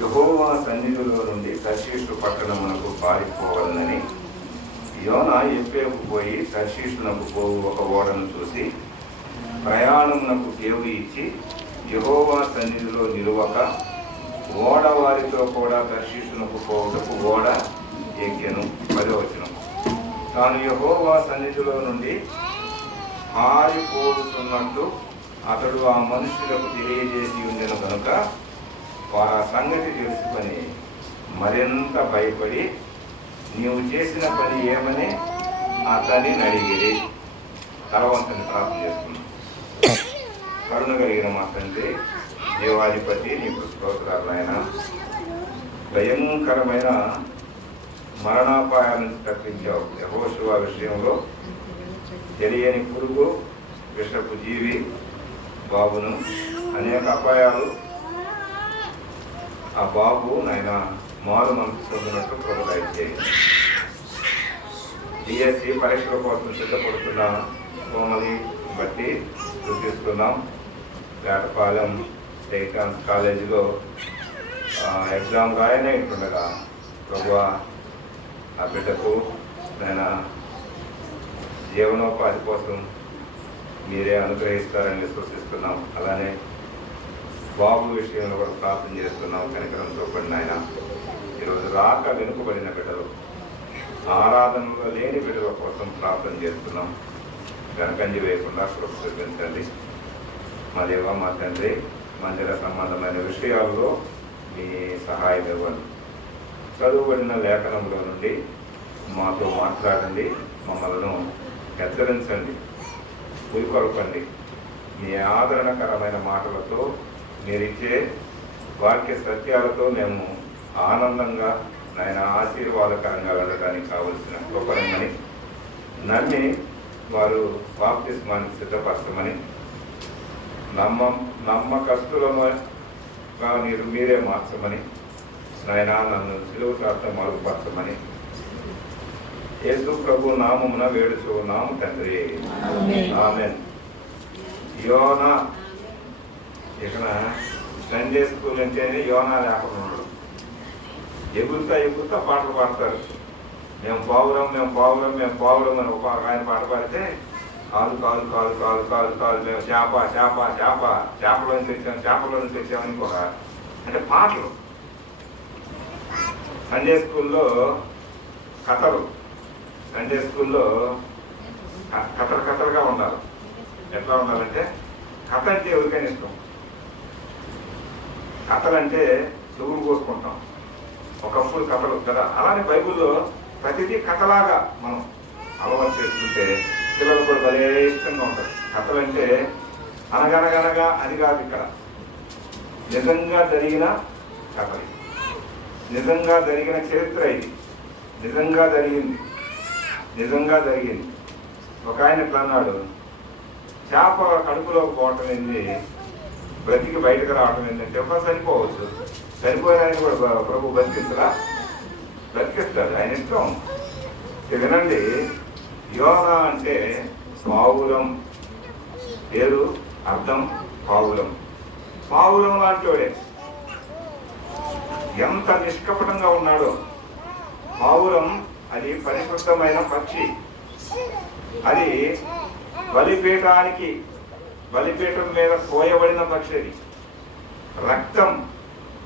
యెహోవా సన్నిధిలో నుండి తర్షీషు పట్టణమునకు పారిపోవాలని యోనా ఎప్పేపు పోయి తర్షీషునకు పోవు ఒక ఓడను చూసి ప్రయాణమునకు దేవుడు ఇచ్చి యెహోవా సన్నిధిలో నిలువక ఓడ వారితో కూడా తర్షీషునకు పోవుటకు ఓడ ఎక్కెను. 10వ వచనం. తాను యెహోవా సన్నిధిలో నుండి పారిపోతున్నట్టు అతడు ఆ మనుషులకు తెలియజేసి ఉండెను కనుక వారు ఆ సంగతి తెలుసుకొని మరింత భయపడి నీవు చేసిన పని ఏమని అతన్ని అడిగిరి. తలవంతని ప్రార్థన చేస్తున్నాం. కరుణ కలిగిన మా తండ్రి, దేవాధిపతి, నీకు స్తోత్రాలు నాయన. భయంకరమైన మరణాపాయాల నుంచి తప్పించావు. యెహోషువ విషయంలో తెలియని పురుగు, విషపు జీవి బాబును అనేక అపాయాలు ఆ బాబు నాయన మారు మనసు పొందినట్టు ప్రభుత్వం చేయండి. డిఎస్సి పరీక్షల కోసం సిద్ధపడుతున్న సోమని బట్టి చూపిస్తున్నాం. వేటపాలెం స్టేట్ కాలేజీలో ఎగ్జామ్ రాయనే ఉంటుండగా ప్రభు ఆ బిడ్డకు నేను జీవనోపాధి కోసం మీరే అనుగ్రహిస్తారని విశ్వసిస్తున్నాం. అలానే బాబు విషయంలో కూడా ప్రార్థన చేస్తున్నాం. కనికరంతో పడిన ఆయన ఈరోజు రాక వెనుకబడిన బిడ్డలు, ఆరాధనలో లేని బిడ్డల కోసం ప్రార్థన చేస్తున్నాం. వెనకంజి వేయకుండా కృప చూపించండి. మా దేవ, మా తండ్రి, మందిర సంబంధమైన విషయాల్లో మీ సహాయం ఇవ్వండి. చదువుబడిన లేఖనంలో నుండి మాతో మాట్లాడండి, మమ్మల్ని హెచ్చరించండి, ఉరికొల్పండి. మీ ఆదరణకరమైన మాటలతో, మీరిచ్చే వాక్య సత్యాలతో మేము ఆనందంగా నాయన ఆశీర్వాదకరంగా వెళ్ళడానికి కావలసిన కృపణమని నమ్మి వారు బాప్తిస్మానికి సిద్ధపరచమని, నమ్మకస్తులుగా మీరే మార్చమని నాయన, నన్ను సిలువ శాతం మరుగుపరచమని యేసు ప్రభు నామమున వేడుచున్నాము తండ్రి, ఆమేన్. యోనా, ఇక్కడ సండే స్కూల్ అంటేనే యోనా లేకుండా ఉండడు. ఎగురుతా పాటలు పాడతారు. మేము పావురం అని ఒక ఆయన పాట పాడితే కాలు మేము చేపలో నుంచి వచ్చామని ఇంకొక, అంటే పాటలు. సండే స్కూల్లో కథలు, సండే స్కూల్లో కథలుగా ఉండాలి. ఎట్లా ఉండాలంటే, కథ అంటే ఎవరికైనా ఇష్టం. కథలంటే చెవులు కోసుకుంటాం. ఒకప్పుడు కథలు కదా. అలానే బైబిల్లో ప్రతిదీ కథలాగా మనం అలవాటు చేసుకుంటే పిల్లలు కూడా భలే ఇష్టంగా ఉంటారు. కథలంటే అనగనగనగా అని కాదు, ఇక్కడ నిజంగా జరిగిన కథలు, నిజంగా జరిగిన చరిత్ర. ఇది నిజంగా జరిగింది. ఒక ఆయన ఇట్లా అన్నాడు, చేప కడుపులోకి పోవటం ఏంది, బ్రతికి బయటకు రావటం ఏంటంటే ఒక చనిపోవచ్చు. చనిపోయిన ఆయన కూడా ప్రభు బ్రతికిస్తాడు, ఆయన ఇష్టం. వినండి, యోనా అంటే పావురం, పేరు అర్థం పావురం. పావురం లాంటి వాడే, ఎంత నిష్కపటంగా ఉన్నాడో. పావురం అది పరిశుద్ధమైన పక్షి. అది బలిపీఠం మీద కోయబడిన పక్షి. అది రక్తం,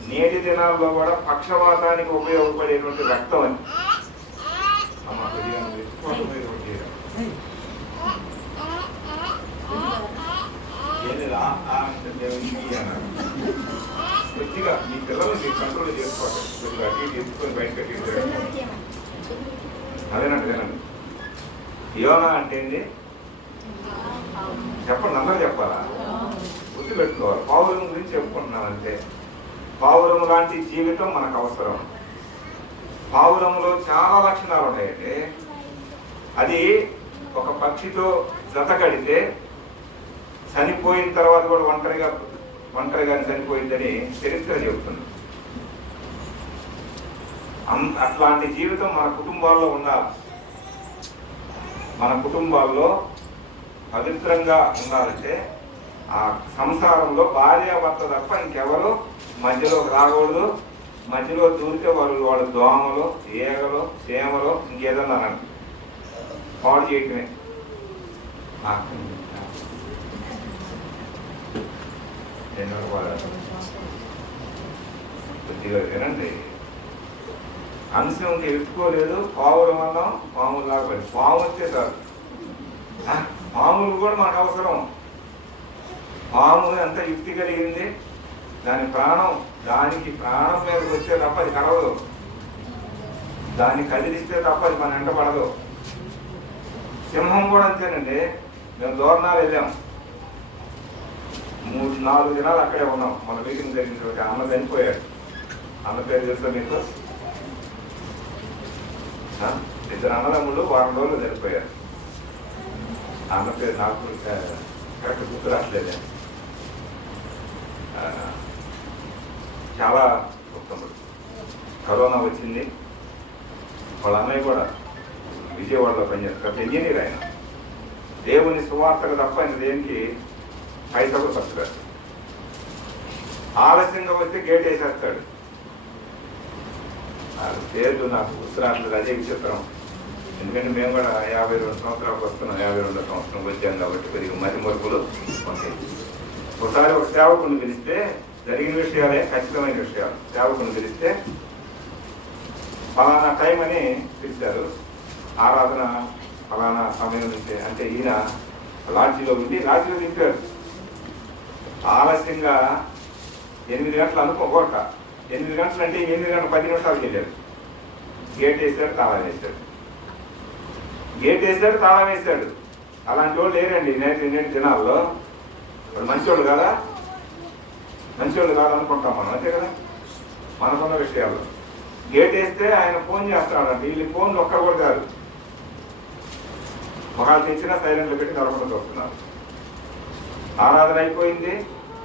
నేటి దినాల్లో కూడా పక్షవాతానికి ఉపయోగపడేటువంటి రక్తం అని. కొద్దిగా మీ పిల్లల్ని కంట్రోల్ చేసుకోవాలి. కొద్దిగా అటు తీసుకొని బయటకు అదేనండి. యోనా అంటే ఏంటి చెప్పండి, అందరూ చెప్పాలా? గుర్తు పెట్టుకోవాలి. పావురం గురించి చెప్పుకుంటున్నానంటే, పావురం లాంటి జీవితం మనకు అవసరం. పావురంలో చాలా లక్షణాలు ఉన్నాయండి. అది ఒక పక్షితో జత కడితే చనిపోయిన తర్వాత కూడా ఒంటరిగా చనిపోయిందని చరిత్ర చెబుతుంది. అట్లాంటి జీవితం మన కుటుంబాల్లో ఉండాలి. మన కుటుంబాల్లో పవిత్రంగా ఉండాలంటే ఆ సంసారంలో భార్యాభర్త తప్ప ఇంకెవరు మధ్యలో రాకూడదు, మధ్యలో దూరితే వాళ్ళ దోమలు, ఈగలు, చీమలు ఇంకేదన్నా అనండి పాడు చేయటమే. కొద్దిగా వినండి. అంశం ఎత్తుకోలేదు, పావురం అన్నాం, పాములు లాగా పడి పాము వస్తే చాలు. పాములు కూడా మనకు అవసరం. పాము ఎంత యుక్తి కలిగింది, దాని ప్రాణం దానికి ప్రాణం మీదకి వస్తే తప్ప అది కలవదు, దాన్ని కదిలిస్తే తప్ప అది మన వెంట పడదు. సింహం కూడా అంతేనండి. మేము దూరణాలు వెళ్ళాం, 3-4 దినాలు అక్కడే ఉన్నాం. మన మీటింగ్ జరిగినటువంటి అన్న చనిపోయాడు. అన్న పేరు తెలుసా మీకు? 2 అన్నదమ్ములు వారం రోజులు చనిపోయారు. అన్న పేరు నాకు కరెక్ట్ గుర్తు రావట్లేదు. చాలా ఉత్తముడు. కరోనా వచ్చింది. వాళ్ళ అన్నయ్య కూడా విజయవాడలో పనిచేస్తారు, ఇంజనీర్. ఆయన దేవుని సువార్తకు తప్ప ఆయన దేనికి పైసలు ఖర్చురాడు. ఆలస్యంగా వస్తే గేట్ వేసేస్తాడు. పేర్లు నాకు గుర్తురాట్లేదు, అదే విచిత్రం. ఎందుకంటే మేము కూడా 52 సంవత్సరాలకు వస్తున్నాం, 52వ సంవత్సరం వచ్చాం కాబట్టి కొద్దిగా మతి మరుపులు ఉంటాయి. ఒకసారి ఒక సేవకుని పిలిస్తే జరిగిన విషయాలే ఖచ్చితమైన విషయాలు. సేవకుని పిలిస్తే ఫలానా టైం అని పిలిచారు, ఆరాధన ఫలానా సమయం నుంచి అంటే ఈయన లాడ్జీలో ఉండి లాడ్జీలో దింపారు. ఆలస్యంగా 8 గంటలు అనుకోక 8 గంటలు అంటే 8 గంటల 10 నిమిషాలకు వెళ్ళారు. గేట్ వేసాడు, తాళం వేశాడు. గేట్ వేసాడు, తాళం వేశాడు. అలాంటి వాళ్ళు లేరండి నేటి దినాల్లో. ఇప్పుడు మంచోళ్ళు కదా, మంచోళ్ళు కాదు అనుకుంటాం మనం, అంతే కదా మనకున్న విషయాల్లో. గేట్ వేస్తే ఆయన ఫోన్ చేస్తున్నాడంటే వీళ్ళు ఫోన్లు ఒక్కరు కూడా కాదు, ఒకళ్ళు తెచ్చినా సైలెంట్లో పెట్టి కలపడం చూస్తున్నారు. ఆరాధన అయిపోయింది,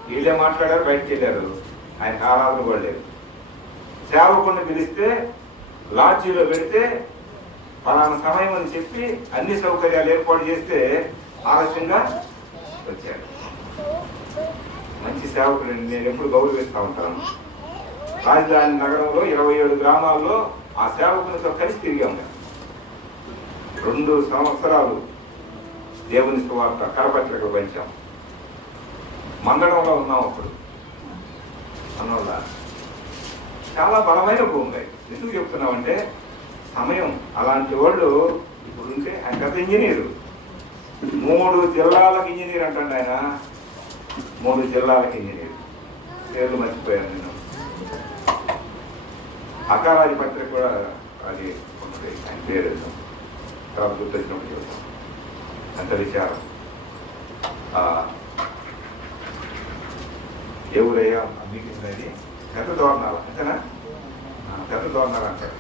వీళ్ళే మాట్లాడారు, బయటకు వెళ్ళారు. ఆయనకు ఆరాధన కూడా లేదు. సేవకుడిని పిలిస్తే లాడ్జీలో పెడితే పలానా సమయం అని చెప్పి అన్ని సౌకర్యాలు ఏర్పాటు చేస్తే ఆలస్యంగా వచ్చారు. మంచి సేవకుడు నేను ఎప్పుడు గౌరవిస్తూ ఉంటాను. రాజధాని నగరంలో 27 గ్రామాల్లో ఆ సేవకునితో కలిసి తిరిగాము. 2 సంవత్సరాలు దేవుని సువార్త కరపత్రికలు పంచాం. మందడంలో ఉన్నాం అప్పుడు. అన్నోళ్ళ చాలా బలమైన భూమి. ఎందుకు చెప్తున్నామంటే సమయం అలాంటి వాళ్ళు ఇప్పుడు ఉంటే. ఆయన పెద్ద ఇంజనీరు, 3 జిల్లాలకు ఇంజనీర్ అంటండి ఆయన. 3 జిల్లాలకు ఇంజనీర్. పేర్లు మర్చిపోయాను నేను. అకారాది పత్రిక కూడా అది ఉంటుంది, ఆయన పేరు తర్వాత గుర్తొచ్చినప్పుడు చెప్తాం. అంత విచారం. ఏ ఊరయ్యా మీటింగ్ అది? పెద్ద దోరణాలు అంతేనా? పెద్ద దోరణాలు అంటారు.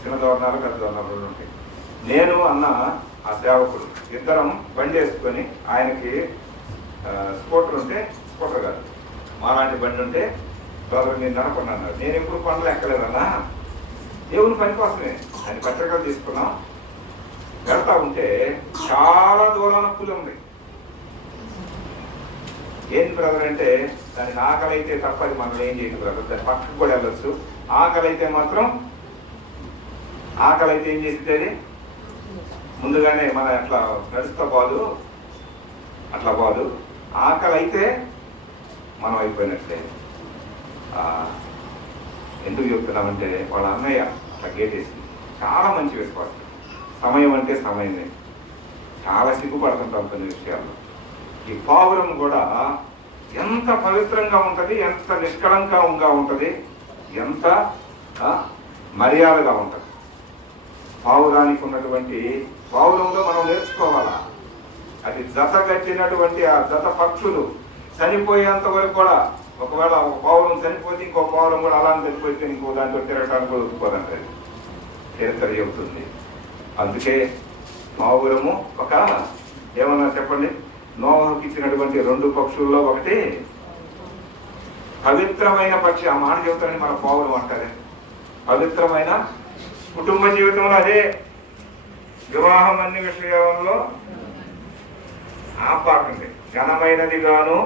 చిన్న దోరణాలు, పెద్ద దోరణాలు 2 ఉంటాయి. నేను అన్న ఆ సేవకుడు ఇద్దరం బండి వేసుకొని, ఆయనకి స్కూటర్ ఉంటే, స్కూటర్ కాదు మాలాంటి బండి ఉంటే, సోదరు నేను నడపండి అన్నాడు. నేను ఎప్పుడు పనులు ఎక్కలేదన్నా, దేవుని పని కోసమే. ఆయన పత్రికలు తీసుకున్నాం. వెళ్తా ఉంటే చాలా దూరాన పులి ఉంది. ఏంటి బ్రదర్ అంటే, దానికి ఆకలి అయితే తప్ప అది మనం ఏం చేయదు బ్రదర్, దాని పక్కకు కూడా వెళ్ళొచ్చు. ఆకలి అయితే మాత్రం, ఆకలి అయితే ఏం చేసింది అది ముందుగానే మన అట్లా నడుస్తా పోదు, అట్లా పోదు. ఆకలి అయితే మనం అయిపోయినట్లే. ఎందుకు చెప్తున్నామంటే వాళ్ళ అన్నయ్య అట్లా గేటేసింది. చాలా మంచి విశ్వాసం. సమయం అంటే సమయమే. చాలా సిగ్గుపడుతుంటాం కొన్ని విషయాల్లో. ఈ పావురం కూడా ఎంత పవిత్రంగా ఉంటుంది, ఎంత నిష్కళంకంగా ఉంటుంది, ఎంత మర్యాదగా ఉంటుంది. పావురానికి ఉన్నటువంటి, పావురంలో మనం నేర్చుకోవాలా. అది జత కట్టినటువంటి ఆ జత పక్షులు చనిపోయేంత వరకు కూడా, ఒకవేళ ఒక పావురం చనిపోతే ఇంకో పావురం కూడా అలా చనిపోతే ఇంకో దాంట్లో తిరగటానికి కూడా ఒప్పుకోదంటే చరిత్ర చెబుతుంది. అందుకే పావురము ఒక ఏమన్నా చెప్పండి, నోహుకి ఇచ్చినటువంటి 2 పక్షుల్లో ఒకటి పవిత్రమైన పక్షి. ఆ మాట చెబుతారని మన పావురం అంటారే. పవిత్రమైన కుటుంబ జీవితంలో అదే. వివాహం అన్ని విషయాల్లో ఆపాకండి. ఘనమైనది గాను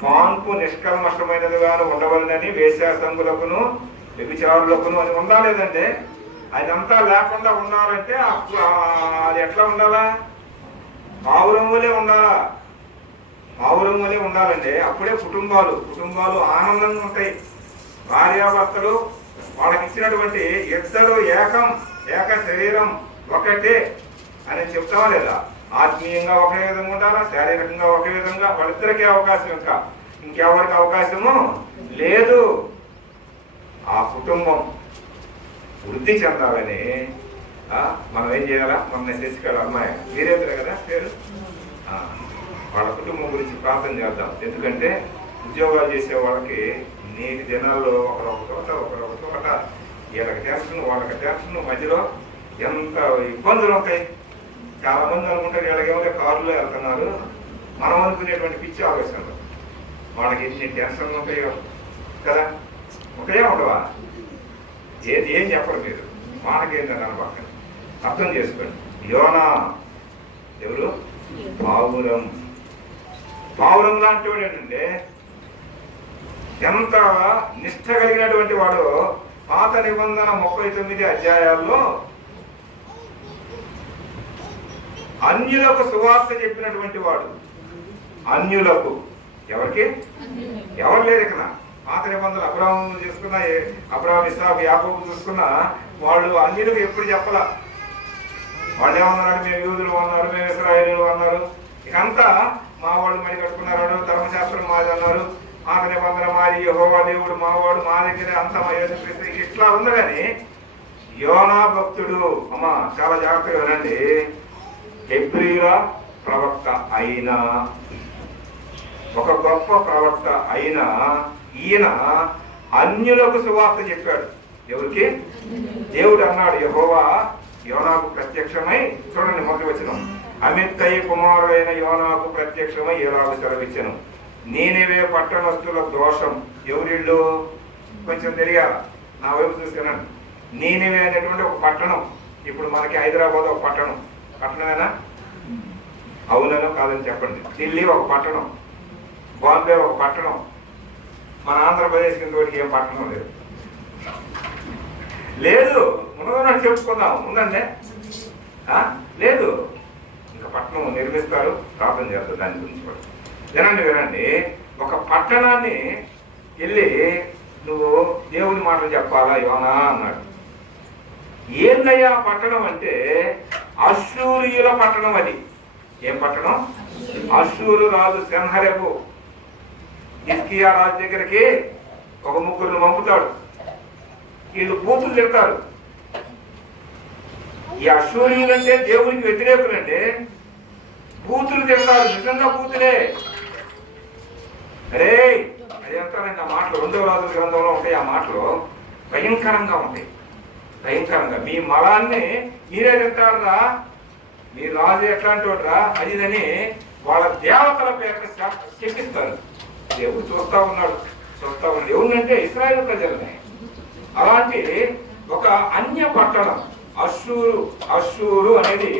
పాన్పు నిష్కల్మషమైనది గాను ఉండవలనని వేశ్యాసంగులకును వ్యభిచారులకును అని ఉందా లేదంటే అదంతా లేకుండా ఉండాలంటే అది ఎట్లా ఉండాలా? పావురంగులే ఉండాలా, పావురంగులే ఉండాలంటే అప్పుడే కుటుంబాలు ఆనందంగా ఉంటాయి. భార్యాభర్తలు వాళ్ళకి ఇచ్చినటువంటి ఇద్దరు ఏక శరీరం ఒకటే అని చెప్తావా లేదా? ఆత్మీయంగా ఒకే విధంగా ఉండాలా, శారీరకంగా ఒకే విధంగా. వాళ్ళిద్దరికీ అవకాశం, ఇంకెవరికి అవకాశము లేదు. ఆ కుటుంబం వృద్ధి చెందాలని మనం ఏం చేయాలా? మొన్న శశికళ అమ్మాయి వీరేంద్ర కదా పేరు, వాళ్ళ కుటుంబం గురించి ప్రార్థన చేద్దాం. ఎందుకంటే ఉద్యోగాలు చేసే వాళ్ళకి నేటి దినాల్లో ఒకరొక చోట వీళ్ళకి టెన్షన్ వాళ్ళకి టెన్షన్, మధ్యలో ఎంత ఇబ్బందులు ఉంటాయి. చాలా మంది అనుకుంటారు వీళ్ళకేమో కారులో వెళ్తున్నారు, మనం అనుకునేటువంటి పిచ్చి ఆలోచనలు. వాళ్ళకి ఎన్ని టెన్షన్లు ఉంటాయో కదా, ఒకటే ఉండవా? ఏం చెప్పరు మీరు, మనకేంటని అనబాకండి, అర్థం చేసుకోండి. యోనా ఎవరు? పావురం లాంటి వాడు ఏంటంటే ఎంత నిష్ఠ కలిగినటువంటి వాడు. పాత నిబంధన 39 అధ్యాయాల్లో అన్యులకు సువార్త చెప్పినటువంటి వాడు. అన్యులకు ఎవరికి? ఎవరు లేరు ఇక్కడ. పాత నిబంధనలు అబ్రాహాము చూసుకున్నా, అబ్రాహాం ఇస్సాకు యాకోబు చూసుకున్నా, వాళ్ళు అన్యులకు ఎప్పుడు చెప్పలా. వాళ్ళు ఏమన్నారు? మేము యూదులు అన్నారు, మేము ఇశ్రాయేలీయులు అన్నారు. ఇకంతా మా వాళ్ళు మరి కట్టుకున్నారు, ధర్మశాస్త్రం మాది అన్నారు, పాత నిబంధన మాది, యెహోవా దేవుడు మావాడు, మా దగ్గర అంతా యేసుక్రీస్తు, ఇట్లా ఉంది. కానీ యోనా భక్తుడు, అమ్మా చాలా జాగ్రత్తగా వినండి, హెబ్రీయుల ప్రవక్త అయినా, ఒక గొప్ప ప్రవక్త అయినా ఈయన అన్యులకు సువార్త చెప్పాడు. ఎవరికి? దేవుడు అన్నాడు, యెహోవా యోనాకు ప్రత్యక్షమై, చూడండి మొదటి వచనం, అమిత్తయి కుమారుడైన యోనాకు ప్రత్యక్షమై ఎలాగ సెలవిచ్చెను, నీనివే పట్టణస్థుల దోషం. ఎవరిళ్ళు? కొంచెం తెలియాల, నా వైపు చూస్తున్నాను. నీనివే అనేటువంటి ఒక పట్టణం. ఇప్పుడు మనకి హైదరాబాద్ ఒక పట్టణమేనా? అవునో కాదని చెప్పండి. ఢిల్లీ ఒక పట్టణం, బాంబే ఒక పట్టణం, మన ఆంధ్రప్రదేశ్ కింద ఏం పట్టణం లేదు. ఉన్నదని చెప్పుకుందాం, ఉందండి లేదు. ఇంకా పట్టణం నిర్మిస్తారు, ప్రార్థన చేస్తారు దాని గురించి కూడా. వినండి, ఒక పట్టణాన్ని వెళ్ళి నువ్వు దేవుని మాటలు చెప్పాలా యోనా అన్నాడు. ఏందయ్యా పట్టణం అంటే అశ్షూరీయుల పట్టణం. అది ఏం పట్టణం? అశ్షూరు రాజు సెన్హెరెబు హిజ్కియా రాజు దగ్గరికి ఒక ముగ్గురిని పంపుతాడు. వీళ్ళు బూతులు తిడతారు. ఈ అశ్షూరీయులు అంటే దేవునికి వ్యతిరేకులంటే బూతులు తిడతారు, నిజంగా బూతులే. అరే అది అంటారండి, ఆ మాటలు 2వ రాజుల గ్రంథంలో ఉంటాయి. ఆ మాటలు భయంకరంగా ఉంటాయి, భయంకరంగా. మీ మలాన్ని మీరే తింటారురా, మీ రాజు ఎట్లాంటి వాడురా అదిదని వాళ్ళ దేవతల పేరు చెప్పిస్తారు. దేవుడు చూస్తా ఉన్నాడు. ఎవరినంటే ఇశ్రాయేలు ప్రజలనే. అలాంటి ఒక అన్య పట్టణం అశ్షూరు అనేది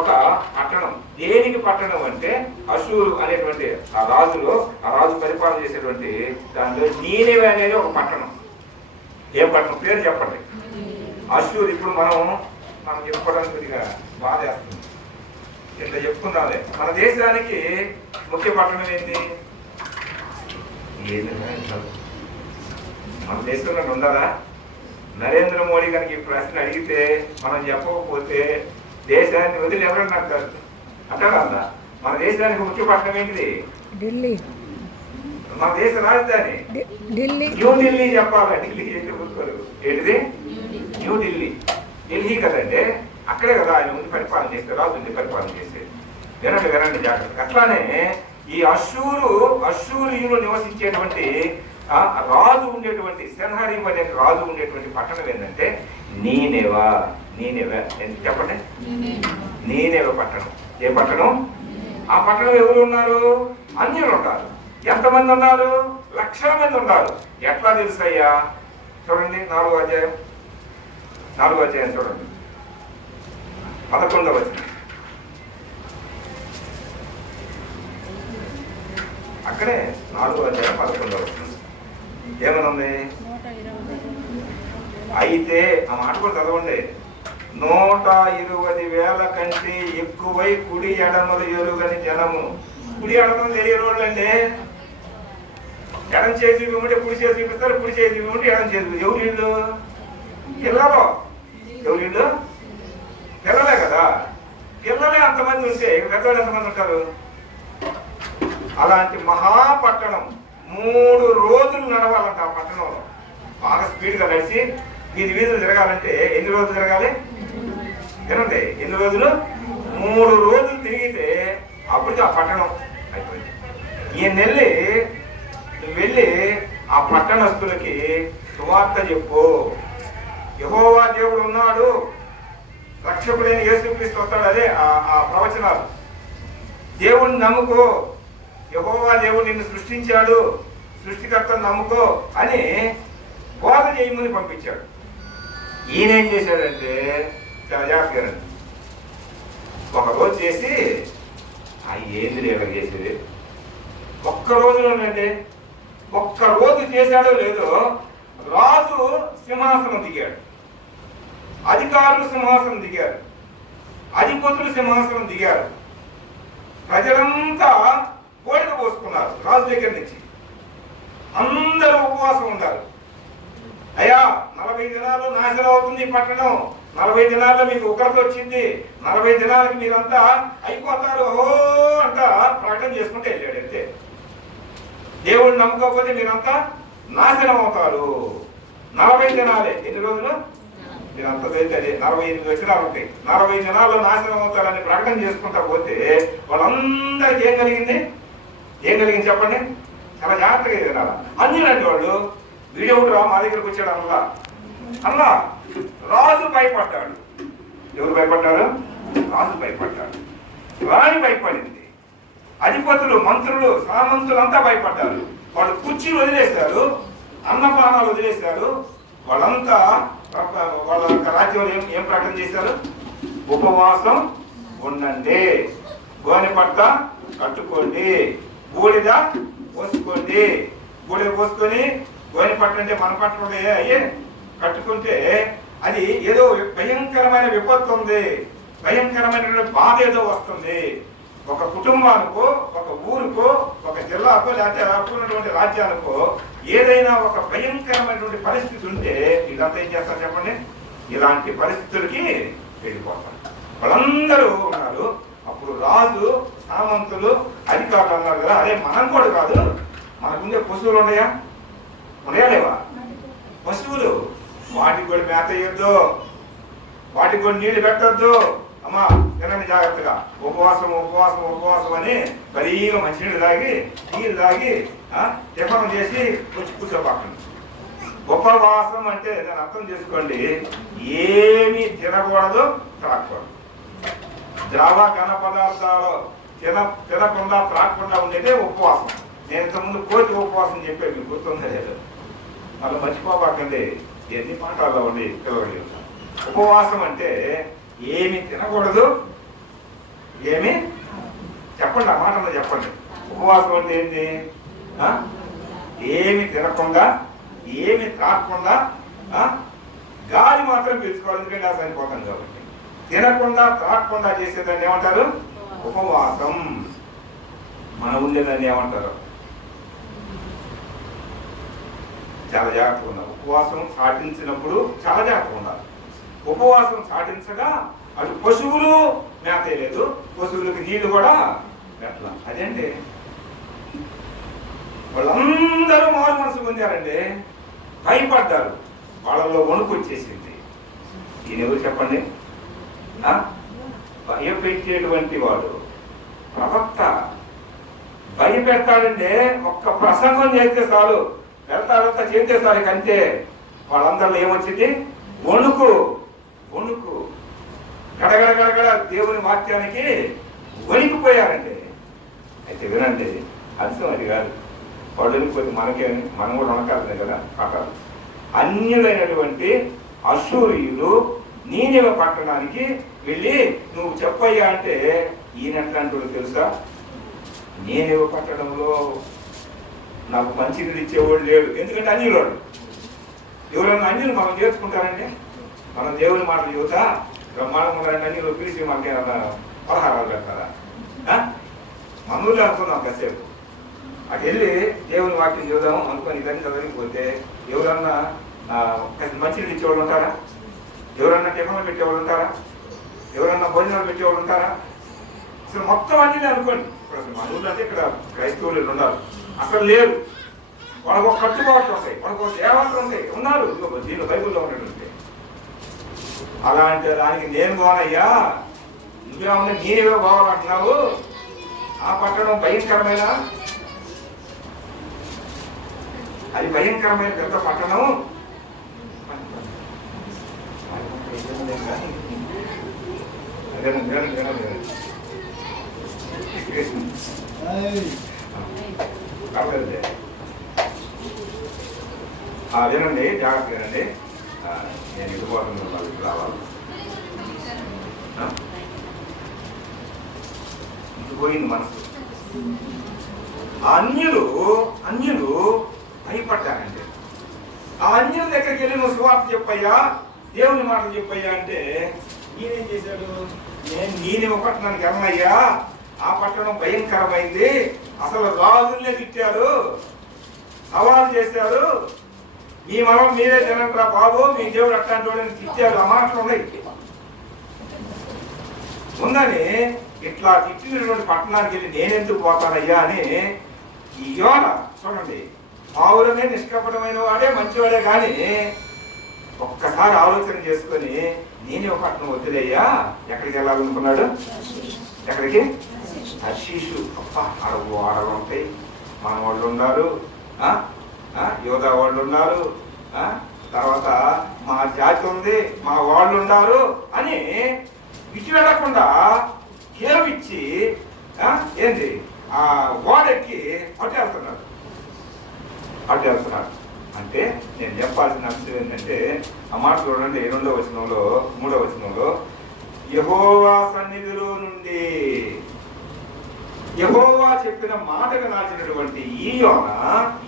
ఒక పట్టణం. దేనికి పట్టణం అంటే అశ్షూరు అనేటువంటి ఆ రాజు పరిపాలన చేసేటువంటి దాంట్లో నీనివే అనేది ఒక పట్టణం. ఏ పట్టణం పేరు చెప్పండి? అశ్షూరు. ఇప్పుడు మనం చెప్పుకోవడానికి కొద్దిగా బాధ వేస్తుంది, ఇట్లా చెప్పుకుందాంలే. మన దేశానికి ముఖ్య పట్టణం ఏంటి? మన దేశంలో ఉండాలా? నరేంద్ర మోడీ కనుక ఈ ప్రశ్న అడిగితే మనం చెప్పకపోతే దేశాన్ని వదిలి ఎవరన్నా అంటారు. అంటారా? మన దేశానికి ముఖ్య పట్టణం ఏంటిది? ఢిల్లీ. మన దేశ రాజధాని న్యూఢిల్లీ చెప్పాలా? ఢిల్లీ ఏంటి కూర్చోరు? ఏంటిది? న్యూఢిల్లీ. ఢిల్లీ కదంటే అక్కడే కదా ఆయన ముందు పరిపాలన చేస్తే, రాజు ఉంది పరిపాలన చేస్తే. వినండి జాగ్రత్త. అట్లానే ఈ అశ్షూరీయులు నివసించేటువంటి రాజు ఉండేటువంటి సెన్హెరెబు అనే రాజు ఉండేటువంటి పట్టణం ఏంటంటే నీనెవే. చెప్పండి, నీనెవే పట్టణం. ఏ పట్టణం? ఆ పట్టణం ఎవరు ఉన్నారు? అన్యులు ఉంటారు. ఎంతమంది ఉన్నారు? లక్షల మంది ఉన్నారు. ఎట్లా తెలుసయ్యా? చూడండి 4వ అధ్యాయం చూడండి, 11వ వచనం. అక్కడే 4వ అధ్యాయం 11వ వచనం ఏమనుంది? అయితే ఆ మాట కూడా చదవండి. 120,000 కంటే ఎక్కువై కుడి ఎడమలు ఎరుగని జనము. కుడి ఎడమలు తెలియని వాళ్ళు అంటే ఎడం చేసి ఇవ్వమంటే కుడి చేసి చూపిస్తారు, కుడి చేసి ఇవ్వమంటే ఎడం చేసి. ఎవరు వీళ్ళు? పిల్లలు. ఎవరు వీళ్ళు? పిల్లలే కదా. పిల్లలే అంతమంది ఉంటే పెద్దవాళ్ళు ఎంతమంది ఉంటారు? అలాంటి మహాపట్టణం 3 రోజులు నడవాలంట. ఆ పట్టణంలో బాగా స్పీడ్గా నడిచి వీధులు తిరగాలంటే ఎన్ని రోజులు తిరగాలి? ఏనండి, ఎన్ని రోజులు? 3 రోజులు తిరిగితే అప్పటికి ఆ పట్టణం అయిపోయింది. ఈ వెళ్ళి ఆ పట్టణస్తులకి సువార్త చెప్పు. యెహోవా దేవుడు ఉన్నాడు, రక్షకుడైన యేసుక్రీస్తు వస్తాడు. అదే ఆ ప్రవచనాలు. దేవుడిని నమ్ముకో, యెహోవా దేవుడు నిన్ను సృష్టించాడు, సృష్టికర్తను నమ్ముకో అని బోధ చేయమని పంపించాడు. ఈయన ఏం చేశాడంటే చాలా జాగ్రత్తగా ఒక రోజు చేసి ఏంది ఇలా చేసేది. ఒక్క రోజులోనండి, ఒక్క రోజు చేశాడో లేదో రాజు సింహాసనం దిగాడు, అధికారులు సింహాసనం దిగారు, అధిపతులు సింహాసనం దిగారు, ప్రజలంతా కోరిక పోసుకున్నారు. రాజు దగ్గర నుంచి అందరూ ఉపవాసం ఉండాలి. అయ్యా 40 దినాలు నాశనం అవుతుంది ఈ పట్టణం, 40 దినాల్లో మీకు ఉగ్రత వచ్చింది, 40 దినాలకి మీరంతా అయిపోతారు ఓ అంట ప్రకటన చేసుకుంటే వెళ్ళాడు. అంతే. దేవుడు నమ్ముకోకపోతే మీరంతా నాశనం అవుతారు. 40 దినాలే. ఎన్ని రోజులు? మీరంతా తెలిస్తే అదే 48 వచనాలు ఉంటాయి. 40 దినాల్లో నాశనం అవుతారని ప్రకటన చేసుకుంటా పోతే వాళ్ళందరికీ ఏం కలిగింది చెప్పండి? చాలా జాగ్రత్తగా వినాలి. అన్నిలాంటి వాళ్ళు వీడెవడు మా దగ్గరకు వచ్చాడు అల్లా రాజు భయపడ్డాడు. ఎవరు భయపడ్డారు? రాజు భయపడ్డాడు, రాణి భయపడింది, అధిపతులు, మంత్రులు, సామంతులు అంతా భయపడ్డారు. వాళ్ళు కుర్చీలు వదిలేశారు, అన్నపానాలు వదిలేశారు. వాళ్ళంతా వాళ్ళ రాజ్యంలో ఏం ప్రకటన చేశారు? ఉపవాసం ఉండండి, గోనె పట్ట కట్టుకోండి, బూడిద పోసుకోండి. బూడిద పోసుకొని గోనె పట్టు అంటే మన పట్టు అయ్యే కట్టుకుంటే అది ఏదో భయంకరమైన విపత్తు ఉంది, భయంకరమైన బాధ ఏదో వస్తుంది. ఒక కుటుంబానికో, ఒక ఊరికో, ఒక జిల్లాకో, లేకపోతే అప్పుడున్నటువంటి రాజ్యానికో ఏదైనా ఒక భయంకరమైనటువంటి పరిస్థితి ఉంటే ఇదంతా ఏం చేస్తారు చెప్పండి? ఇలాంటి పరిస్థితులకి వెళ్ళిపోతారు. వాళ్ళందరూ ఉన్నారు. అప్పుడు రాజు, సామంతులు, అధికారులు అన్నారు కదా, అదే మనం కూడా కాదు, మనకుండే పశువులు ఉన్నాయా లేవా? పశువులు, వాటికి కూడా మేత వేయొద్దు, వాటికి కూడా నీళ్లు పెట్టద్దు. అమ్మా తినండి జాగ్రత్తగా, ఉపవాసం ఉపవాసం ఉపవాసం అని బరీగా మంచినీళ్ళు తాగి, నీళ్ళు తాగి టిఫన్ చేసి వచ్చి కూర్చోబాకండి. ఉపవాసం అంటే దాన్ని అర్థం చేసుకోండి, ఏమీ తినకూడదు, త్రాగకూడదు. ద్రవ ఘన పదార్థాలు తినకుండా త్రాగకుండా ఉండేదే ఉపవాసం. నేను ఇంతకుముందు కోతి ఉపవాసం చెప్పాను, మీకు గుర్తుందా లేదు? వాళ్ళు మర్చిపోబాకండి, ఎన్ని పాఠాల్లో ఉండి పిల్లలు. ఉపవాసం అంటే ఏమి తినకూడదు, ఏమి చెప్పండి, ఆ మాట చెప్పండి. ఉపవాసం అంటే ఏంటి? ఏమి తినకుండా, ఏమి త్రాగకుండా, గాలి మాత్రం పీల్చుకోవాలి, ఎందుకంటే ఆ చనిపోతాం కాబట్టి. తినకుండా త్రాగకుండా చేసేదాన్ని ఏమంటారు? ఉపవాసం. మన ఉండేదాన్ని ఏమంటారు? చాలా జాగ్రత్తగా ఉండాలి. ఉపవాసం సాటించినప్పుడు చాలా జాగ్రత్తగా ఉండాలి. ఉపవాసం సాటించగా అటు పశువులు మేతలేదు, పశువులకి నీళ్లు కూడా పెట్టాల. అదేంటి? వాళ్ళందరూ మారు మనసు పొందారండి, భయపడ్డారు, వాళ్ళలో వణుకు వచ్చేసింది. ఈయన ఎవరు చెప్పండి? భయపెట్టేటువంటి వాడు ప్రవక్త. భయపెడతాడంటే ఒక్క ప్రసంగం చేస్తే చాలు, వెళ్తారంతా చేసేసారు కంటే వాళ్ళందరిలో ఏమొచ్చింది? వణుకు. వణుకు గడగడ గడగడ దేవుని వాక్యానికి వణికిపోయారండి. అయితే వినండి, అర్థం అది కాదు. వాళ్ళు వణికిపోతే మనం కూడా వణకాల్సిందే కదా. పాఠాలు అన్యులైనటువంటి అశూరియులు నీనివే పట్టణానికి వెళ్ళి నువ్వు చెప్పయ్యా అంటే ఈయన ఎట్లాంటి తెలుసా? నీనివే పట్టణంలో నాకు మంచినీళ్ళు ఇచ్చేవాడు లేడు, ఎందుకంటే అన్యులోడు. ఎవరైనా అన్యులు మనం చేర్చుకుంటారండి? మనం దేవుని మాటలు చెబుతా బ్రహ్మాండం ఉండాలంటే అన్యులు పిలిచి మనకేమన్నా పలహారాలు పెడతారా? మనూళ్ళు అనుకున్నాం కాసేపు అటు వెళ్ళి దేవుని వాక్యం చూద్దాము అనుకొని ఇదని చదవకపోతే ఎవరన్నా మంచినీళ్ళు ఇచ్చేవాళ్ళు ఉంటారా? ఎవరన్నా టిఫిన్లు పెట్టేవాళ్ళు ఉంటారా? ఎవరన్నా భోజనాలు పెట్టేవాళ్ళు ఉంటారా? అసలు మొత్తం అన్నీ అనుకోండి. ఇప్పుడు అసలు మనూళ్ళు అంటే ఇక్కడ క్రైస్తవులు ఉన్నారు, అసలు లేరు. వాళ్ళకు ఒక కట్టుబాట్లు ఉంటాయి, వాళ్ళకు ఒక దేవతలు ఉంటాయి, ఉన్నారు దీనిలో బైబుల్లో ఉన్నటువంటి. అలాంటి దానికి నేను బాగునయ్యా, నువ్వేమన్నా నేనేవో బావాలంటున్నావు? ఆ పట్టణం భయంకరమైన, అది భయంకరమైన పెద్ద పట్టణం. వినండి, జాగ్రత్త వినండి. నేను ఇదిపోతున్నాను, వాళ్ళకి రావాలి. పోయింది మనసు. అన్యులు భయపడ్డారంటే ఆ అన్యుల దగ్గరికి వెళ్ళి నువ్వు సువార్త చెప్పయ్యా, దేవుని మాటలు చెప్పయ్యా అంటే ఈయనేం చేశాడు? నేనే పట్టణానికి వెళ్ళనయ్యా, ఆ పట్టణం భయంకరమైంది, అసలు రాజుల్నే తిట్టారు, సవాలు చేశారు, మీ మనం మీరే తినంటారా బాబు, మీ దేవుడు అట్లాంటి వాడిని తిట్టారు, ఆ మాటలు ఉన్నాయి ఉందని ఇట్లా తిట్టినటువంటి పట్టణానికి వెళ్ళి నేనెందుకు పోతానయ్యా అని ఈ యోన చూడండి, పావులమే నిష్కపటమైన వాడే మంచివాడే కానీ ఒక్కసారి ఆలోచన చేసుకొని నేనే ఒక పట్టణం వద్దులేయ్యా, ఎక్కడికి వెళ్ళాలనుకున్నాడు? ఎక్కడికి? తర్షీషు. అడవు ఆడలు ఉంటాయి, మన వాళ్ళు ఉన్నారు, యోధా వాళ్ళు ఉన్నారు, తర్వాత మా జాతి ఉంది, మా వాళ్ళు ఉన్నారు అని ఇటు వెళ్ళకుండా కేవిచ్చి ఏంది ఆ ఓడెక్కి అటు వెళ్తున్నాడు. అంటే నేను చెప్పాల్సిన అంశం ఏంటంటే ఆ మాట చూడండి, 2వ వచనంలో 3వ వచనంలో యెహోవా సన్నిధిలో నుండి యెహోవా చెప్పిన మాటగా నాచినటువంటి ఈ యోన,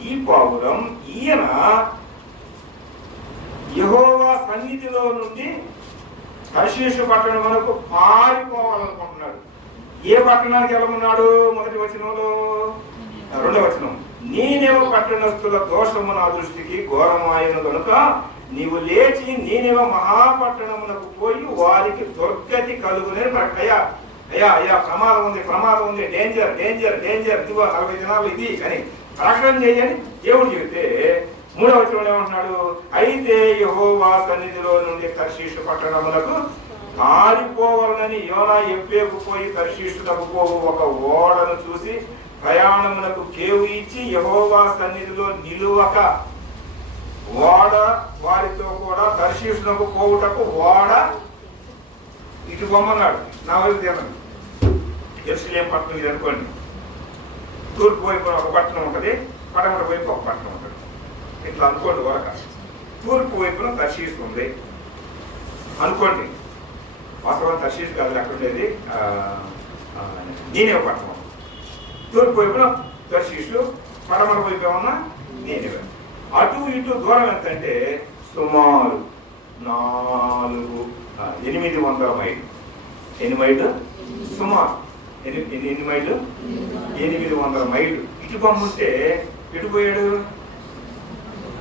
ఈ పావురం, ఈయన యెహోవా సన్నిధిలో నుండి తర్షీషు పట్టణం వరకు పారిపోవాలనుకుంటున్నాడు. ఏ పట్టణానికి వెళ్ళమన్నాడు? మొదటి వచనంలో, 2వ వచనం, నీనేవ పట్టణస్థుల దోషము నా దృష్టికి ఘోరమాయను కనుక నీవు లేచి నీనేవ మహాపట్టణమునకు పోయి వారికి దుర్గతి కలుగునే అయ్యా అయ్యా అయ్యా ప్రమాదం ఉంది, డేంజర్ డేంజర్ డేంజర్, ఇదిగో 40 దినాలు ఇది అని ప్రకటన చేయని దేవుడు చెబితే 3వ వచనంలో ఏమంటున్నాడు? అయితే యెహోవా సన్నిధిలో నుండి తర్షీషు పట్టణములకు పారిపోవాలని యోనా ఎప్పేకు పోయి తర్షీషులకు పోవు ఒక ఓడను చూసి ప్రయాణమునకు కేవు ఇచ్చి యెహోవా సన్నిధిలో నిలువక ఓడ వారితో కూడా తర్షీషులకు పోవుటకు ఓడ ఇటు బొమ్మన్నాడు. నా వైపు తినండి, యెరూషలేము పట్టణం ఇది అనుకోండి. తూర్పు వైపు ఒక పట్టణం ఉంటుంది, పడమర వైపు ఒక పట్టణం ఉంటుంది. ఇట్లా అనుకోండి, వరక తూర్పు వైపున తర్షీషు ఉంది అనుకోండి. వాస్తవం తర్షీషు కాదు, అక్కడ ఉండేది నీనేవే పట్టణం. తూర్పు వైపున తర్షీషు, పడమర వైపు ఏమన్నా నీనేవే. అటు ఇటు దూరం ఎంతంటే సుమారు 800 మైళ్ళు. ఎన్ని మైళ్ళు? సుమారు 8 మైళ్ళు, 800 మైళ్ళు. ఇటు పంపుంటే ఇటు పోయాడు,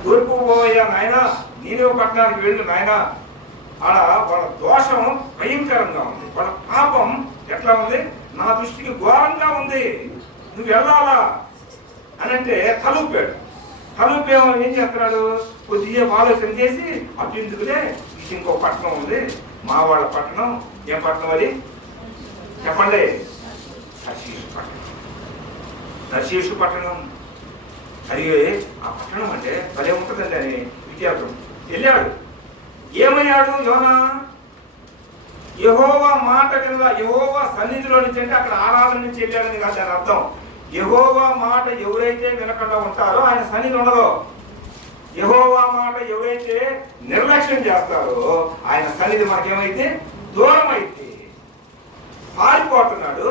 తూర్పు పోయా నాయన, నీనే పట్టణానికి వెళ్ళు నాయన. ఆడ వాళ్ళ దోషం భయంకరంగా ఉంది, వాళ్ళ పాపం ఎట్లా ఉంది, నా దృష్టికి ఘోరంగా ఉంది, నువ్వు వెళ్ళాలా అని అంటే తలూపాడు. తలూపేమో ఏం చేస్తున్నాడు? కొద్దిగా ఆలోచన చేసి అటు ఎందుకులే, ఇటు ఇంకో పట్టణం ఉంది, మా వాళ్ళ పట్టణం. ఏం పట్టణం అది చెప్పండి? తర్షీషు పట్టణం. అది ఆ పట్టణం అంటే భలే ఉంటుందండి అని విద్యార్థులు వెళ్ళాడు. ఏమయ్యాడు యోనా? యెహోవా మాట కింద, యెహోవా సన్నిధిలో నుంచి అంటే అక్కడ ఆరాధన నుంచి వెళ్ళాడని కాదు దాని అర్థం. యెహోవా మాట ఎవరైతే వినకుండా ఉంటారో ఆయన సన్నిధి ఉండదు. యెహోవా మాట ఎవరైతే నిర్లక్ష్యం చేస్తారో ఆయన సన్నిధి మనకేమైతే దూరం అయితే పారిపోతున్నాడు.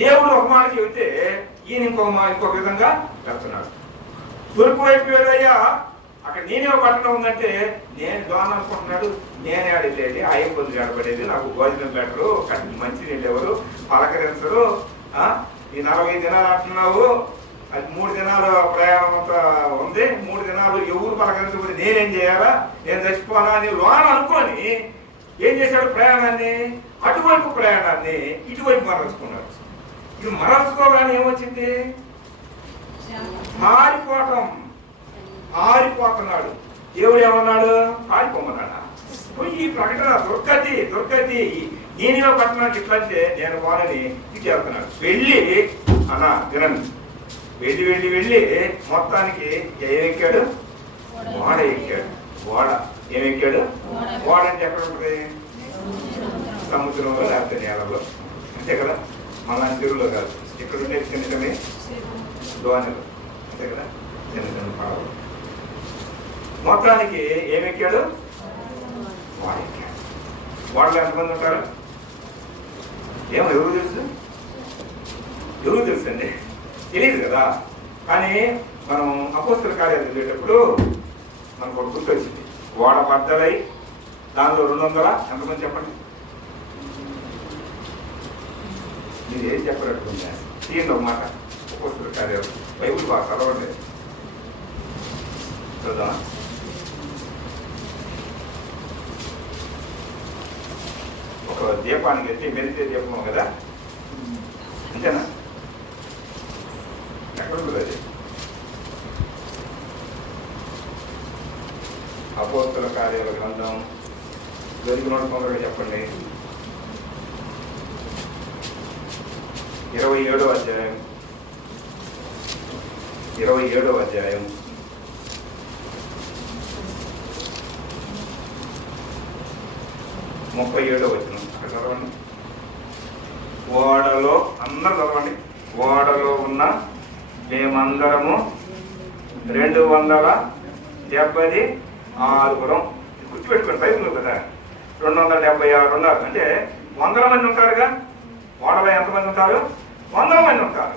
దేవుడు ఒక మాట చెబితే ఈయన ఇంకొక విధంగా పెడుతున్నాడు. తూర్పు వైపు వెళ్ళయ్యా, అక్కడ నేనే పట్టణం ఉందంటే నేను దోన అనుకుంటున్నాడు, నేనే ఆడేది ఆ ఇబ్బంది గడపడేది, నాకు భోజనం పెట్టరు, మంచి నీళ్ళు ఎవరు పలకరించరు, ఈ 40 దినాలు అంటున్నావు, అది 3 దినాలు ప్రయాణం అంతా ఉంది, 3 దినాలు ఎవరు పలకరించకపోతే నేనేం చేయాలా, నేను చచ్చిపోనా అని లోన అనుకొని ఏం చేశాడు, ప్రయాణాన్ని అటువైపు ప్రయాణాన్ని ఇటువైపు మరల్చుకున్నాడు. ఇది మరల్చుకోగానే ఏమొచ్చింది, పారిపోతున్నాడు. దేవుడు ఏమన్నాడు, పారిపోమన్నాడా? ఈ ప్రకటన దుర్గతి నేనే పట్టణానికి ఇట్లా అంటే నేను పోనని ఇటు వెళ్తున్నాడు. వెళ్ళి వినండి, వెళ్ళి మొత్తానికి ఏమెక్కాడు, ఓడ ఎక్కాడు. ఏమెక్కాడు, ఓడ అంటే ఎక్కడ ఉంటుంది, సముద్రంలో లేకపోతే నేలలో, అంతే కదా, మన చెరువులో కాదు, ఇక్కడ ఉండే చిన్న చిన్న దోణలు, అంతే కదా, చిన్న చిన్న పడవలు. మొత్తానికి ఏమెక్కాడు, ఓడ ఎక్కాడు. ఓడలో ఎంతమంది ఉంటారు, ఎవరు తెలుసండి, తెలియదు కదా. కానీ మనం అపోస్తల కార్యాలు వెళ్ళేటప్పుడు మనకు ఒక గుర్తు వచ్చింది, ఓడ బద్దలై దానిలో 200 ఎంతమంది చెప్పండి, మీరు ఏం చెప్పారనుకుందా, తీయండి ఒక మాట. అపోస్తల కార్యాలు బైబుల్ బాగా చదవండి, చదువుదామా? ఒక దీపానికి వెళ్తే మెరిసే దీపం కదా, అంతేనా? ఎక్కడ ఉంటుంది అది? అపోస్తల కార్యాల గ్రంథం దొరికిన తొందరగా చెప్పండి. 27వ అధ్యాయం 37వ అధ్యాయం 37వ వచనం అక్కడ చదవండి. ఓడలో అందరూ చదవండి. ఓడలో ఉన్న మేమందరము 276 గుర్తుపెట్టుకోండి, బైబిల్ కదా, 276 ఉన్నారు అంటే 100 మంది ఉంటారుగా. ఓడలో ఎంతమంది ఉంటారు, 100 మంది ఉంటారు.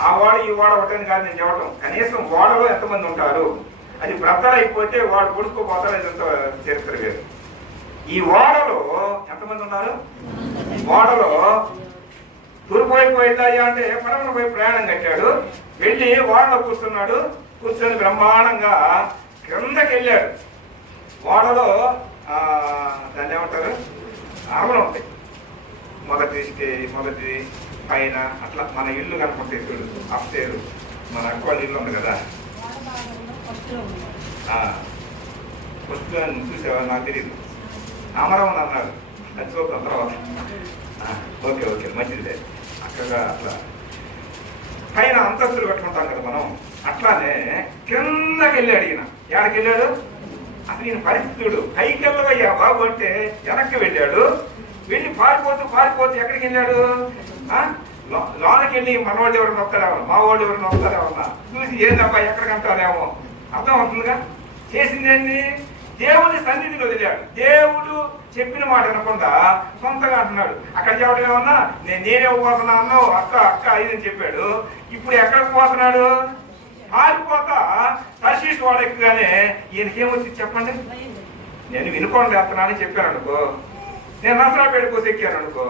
ఆ ఓడ ఈ ఓడ ఒకటని కాదు నేను చెప్పటం, కనీసం ఓడలో ఎంతమంది ఉంటారు, అది బ్రద్దలైపోతే వాడు కొడుకుపోతారు, ఇదంతా చరిత్ర వేరు. ఈ ఓడలో ఎంతమంది ఉన్నారు, ఓడలో తూర్పువైపు వెళ్ళాయి అంటే పడమర పోయి ప్రయాణం కట్టాడు, వెళ్ళి ఓడలో కూర్చున్నాడు, కూర్చొని బ్రహ్మాండంగా కిందకి వెళ్ళాడు. ఓడలో దాన్ని ఏమంటారు, ఆమెలు ఉంటాయి, మొదటి పైన అట్లా మన ఇల్లు కనుకుంటే చూడు, అప్స్టేర్ మన అక్క వాళ్ళ ఇల్లు ఉంది కదా, ఫస్ట్ చూసావా నాకు తెలియదు, ఆమరం అన్నారు, అది చూద్దాం తర్వాత. ఓకే మంచిది. అక్కగా అట్లా పైన అంతస్తులు కట్టుకుంటాం కదా మనం, అట్లానే కిందకి వెళ్ళాడు ఈయన. ఎక్కడికి వెళ్ళాడు, అసలు ఈయన పరిస్థితుడు పైకి వెళ్ళవయ్యా బాబు అంటే వెనక్కి వెళ్ళాడు. వెళ్ళి పారిపోతూ ఎక్కడికి వెళ్ళాడు, లోనకి వెళ్ళి మనవాళ్ళు ఎవరు నొక్కలేమో, మా వాళ్ళు ఎవరు నొక్కలేమన్నా చూసి ఏందబ్బా ఎక్కడికంటారేమో అర్థం అవుతుందిగా. చేసిందేంది, దేవుని సన్నిధిని వదిలాడు. దేవుడు చెప్పిన మాట అనకుండా సొంతగా అంటున్నాడు. అక్కడ చెప్పడం ఏమన్నా నేనే పోతున్నా అన్నావు, అక్క ఇదని చెప్పాడు. ఇప్పుడు ఎక్కడికి పోతున్నాడు, పారిపోతా తర్షీషు వాడు ఎక్కువగానే ఈయనకేమొచ్చింది చెప్పండి. నేను వినుకోండి వేస్తున్నానని చెప్పాను అనుకో, నేను నసరాపేట కోసి ఎక్కాను అనుకో,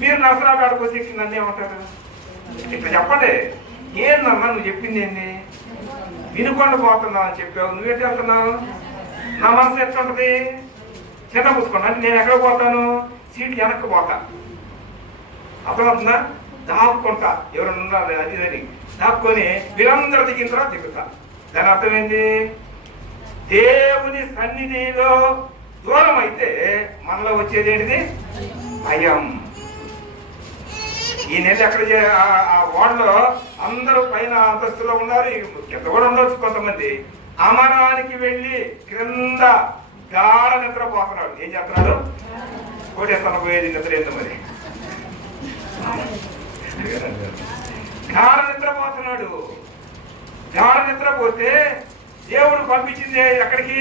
మీరు నసరాపేట కోసి ఎక్కి నన్ను ఏమంటారు, ఇట్లా చెప్పండి. ఏందమ్మా నువ్వు చెప్పింది ఏంది, వినుకొండ పోతున్నావు అని చెప్పావు, నువ్వేంటి వెళ్తున్నావు, నా మనసు ఎట్లుంటది, చిన్న పుచ్చుకోండి అంటే నేను ఎక్కడ పోతాను, సీట్లు వెనక్కి పోతా, అర్థమవుతుందా, దాక్కుంటా, ఎవరైనా ఉన్నారు అది దాక్కొని వీరందరూ దిగిన తర్వాత దిగుతా. దాని అర్థమైంది, దేవుని సన్నిధిలో దూరం అయితే మనలో వచ్చేది ఏంటిది, భయం. ఈ నెల ఎక్కడ ఆ ఓడలో అందరూ పైన అంతస్తులో ఉన్నారు, కింద కూడా ఉండవచ్చు కొంతమంది. అమరానికి వెళ్ళి క్రింద గాఢ నిద్రపోతున్నాడు. ఏం చేస్తున్నాడు, కోటేస్తాను పోయేది నిద్ర ఎంత మరి, గాఢ నిద్రపోతున్నాడు. గాఢ నిద్రపోతే దేవుడు పంపించింది ఎక్కడికి,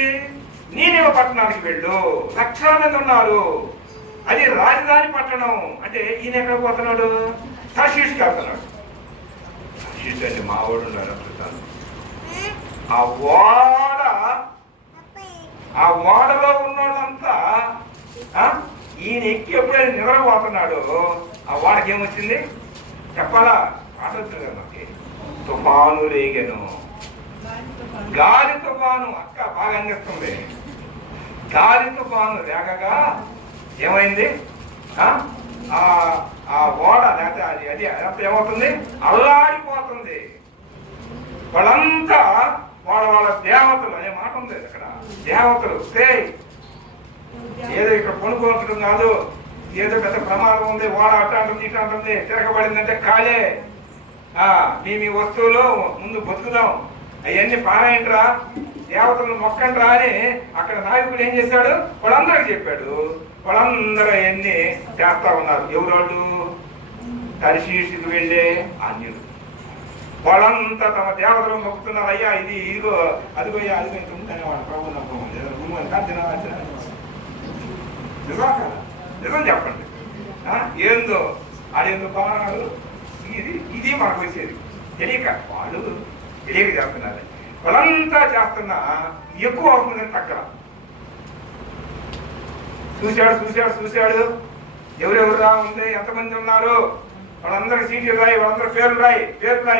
నీనివే పట్టణానికి వెళ్ళు, 1,00,000 మంది ఉన్నారు, అది రాజధాని పట్టణం. అంటే ఈయన ఎక్కడ పోతున్నాడు, తర్షీషుకి వెళ్తున్నాడు. తర్షీషు అంటే మా వాడు ఉన్నాడు, ఆ ఓడ ఆ ఓడలో ఉన్నోళ్ళంతా ఈయన ఎక్కి ఎప్పుడైనా నిద్రపోతున్నాడు ఆ ఓడకి ఏమొచ్చింది చెప్పాలా? పాట వచ్చింది కదా మనకి. తుఫాను రేగెను, గాలి తుఫాను. అక్క బాగా అందిస్తుంది. గాలి తుఫాను రేగగా ఏమైంది? ఆ ఓడ లేకపోతే అది అదంతా ఏమవుతుంది? అల్లాడిపోతుంది. వాళ్ళంతా వాళ్ళ దేవతలు అనే మాట ఉంది అక్కడ. దేవతలు ఏదో ఇక్కడ కొనుక్కోవడం కాదు, ఏదో పెద్ద ప్రమాదం ఉంది, ఓడ అట్ట అంటుంది ఇట్లా అంటుంది, తిరగబడిందంటే కాలే. మీ వస్తువులు ముందు బతుకుదాం, అవన్నీ పారాయంట్రా, దేవతలను మొక్కండ్రా అని అక్కడ నాయకుడు ఏం చేశాడు? వాళ్ళందరికీ చెప్పాడు. వాళ్ళందరూ అవన్నీ చేస్తా ఉన్నారు. ఎవరోళ్ళు? తర్షీషుకు వెళ్ళే అన్యులు. వాళ్ళంతా తమ దేవతలను మొక్కుతున్నారు. అయ్యా ఇది ఇదిగో అదిగోయ్యా అదిగో ఇంత ఉందని వాడు ప్రభు నమ్మకం నిజం చెప్పండి. ఏందో ఆడేందో బాగున్నాడు. ఇది మనకు వచ్చేది తెలియక, వాళ్ళు తెలియక చేస్తున్నారు. వాళ్ళంతా చేస్తున్నా ఎక్కువ అవుతుందని తక్కువ. చూశాడు ఎవరెవరు ఉంది, ఎంతమంది ఉన్నారు, వాళ్ళందరికి సీట్లు రాయి, వాళ్ళందరూ పేర్లు రాయి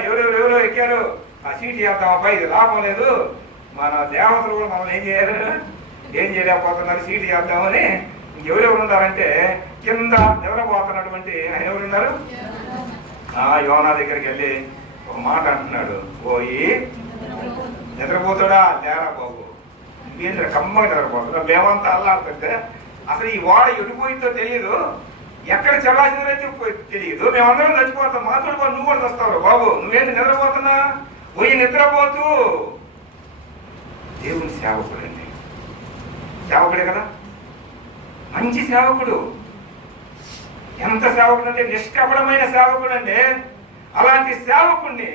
ఎవరెవరు ఎక్కారు. ఆ సీటు చేద్దాం అబ్బాయి, ఇది లాభం లేదు, మన దేవతలు కూడా మనం ఏం చేయలేకపోతున్నారు, సీటు చేద్దామని. ఎవరెవరు ఉన్నారంటే కింద నిద్రపోతున్నటువంటి ఆయన ఎవరున్నారు? యోనా దగ్గరికి వెళ్ళి ఒక మాట అంటున్నాడు, పోయి నిద్రపోతాడా? లేరా బాబు, ఏంద్ర కమ్మగా నిద్రపోతాడా? మేమంతా అల్లాడుతుంటే అసలు ఈ వాడ ఎడిపోయిందో తెలియదు, ఎక్కడ చల్లాసిందో తెలియదు, మేమందరం చచ్చిపోతాం, మాతో పాటు నువ్వు కూడా వస్తావు బాబు, నువ్వేంటి నిద్రపోతున్నా? పోయి నిద్రపోతూ. దేవుని సేవకుడు అండి, సేవకుడే కదా, మంచి సేవకుడు. ఎంత సేవకుడు అంటే నిష్కపటమైన సేవకుడు అండి. అలాంటి సేవకుడిని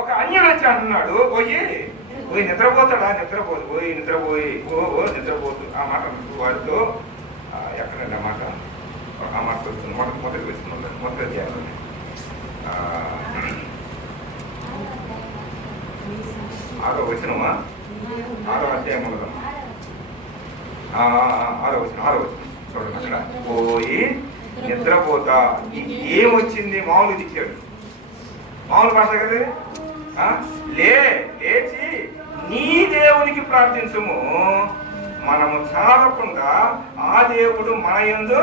ఒక అన్యుడు వచ్చి అంటున్నాడు, పోయి నిద్రపోతాడా? నిద్రపోదు, పోయి నిద్రపోతు. ఆ మాట వాడితో ఎక్కడండి ఆ మాట? ఆ మాట మొదటి వేస్తున్నాడు, మొదటి చేయాలండి. 6వ వచనమా? 6వ అధ్యాయం ఉన్నదమ్మా. 6వ వచనం చూడండి. అక్కడ పోయి నిద్రపోతా. ఏమొచ్చింది? మామూలు ఇచ్చాడు, మామూలు భాష కదా. లేచి నీ దేవునికి ప్రార్థించము, మనము చాలకుండా ఆ దేవుడు మన యందు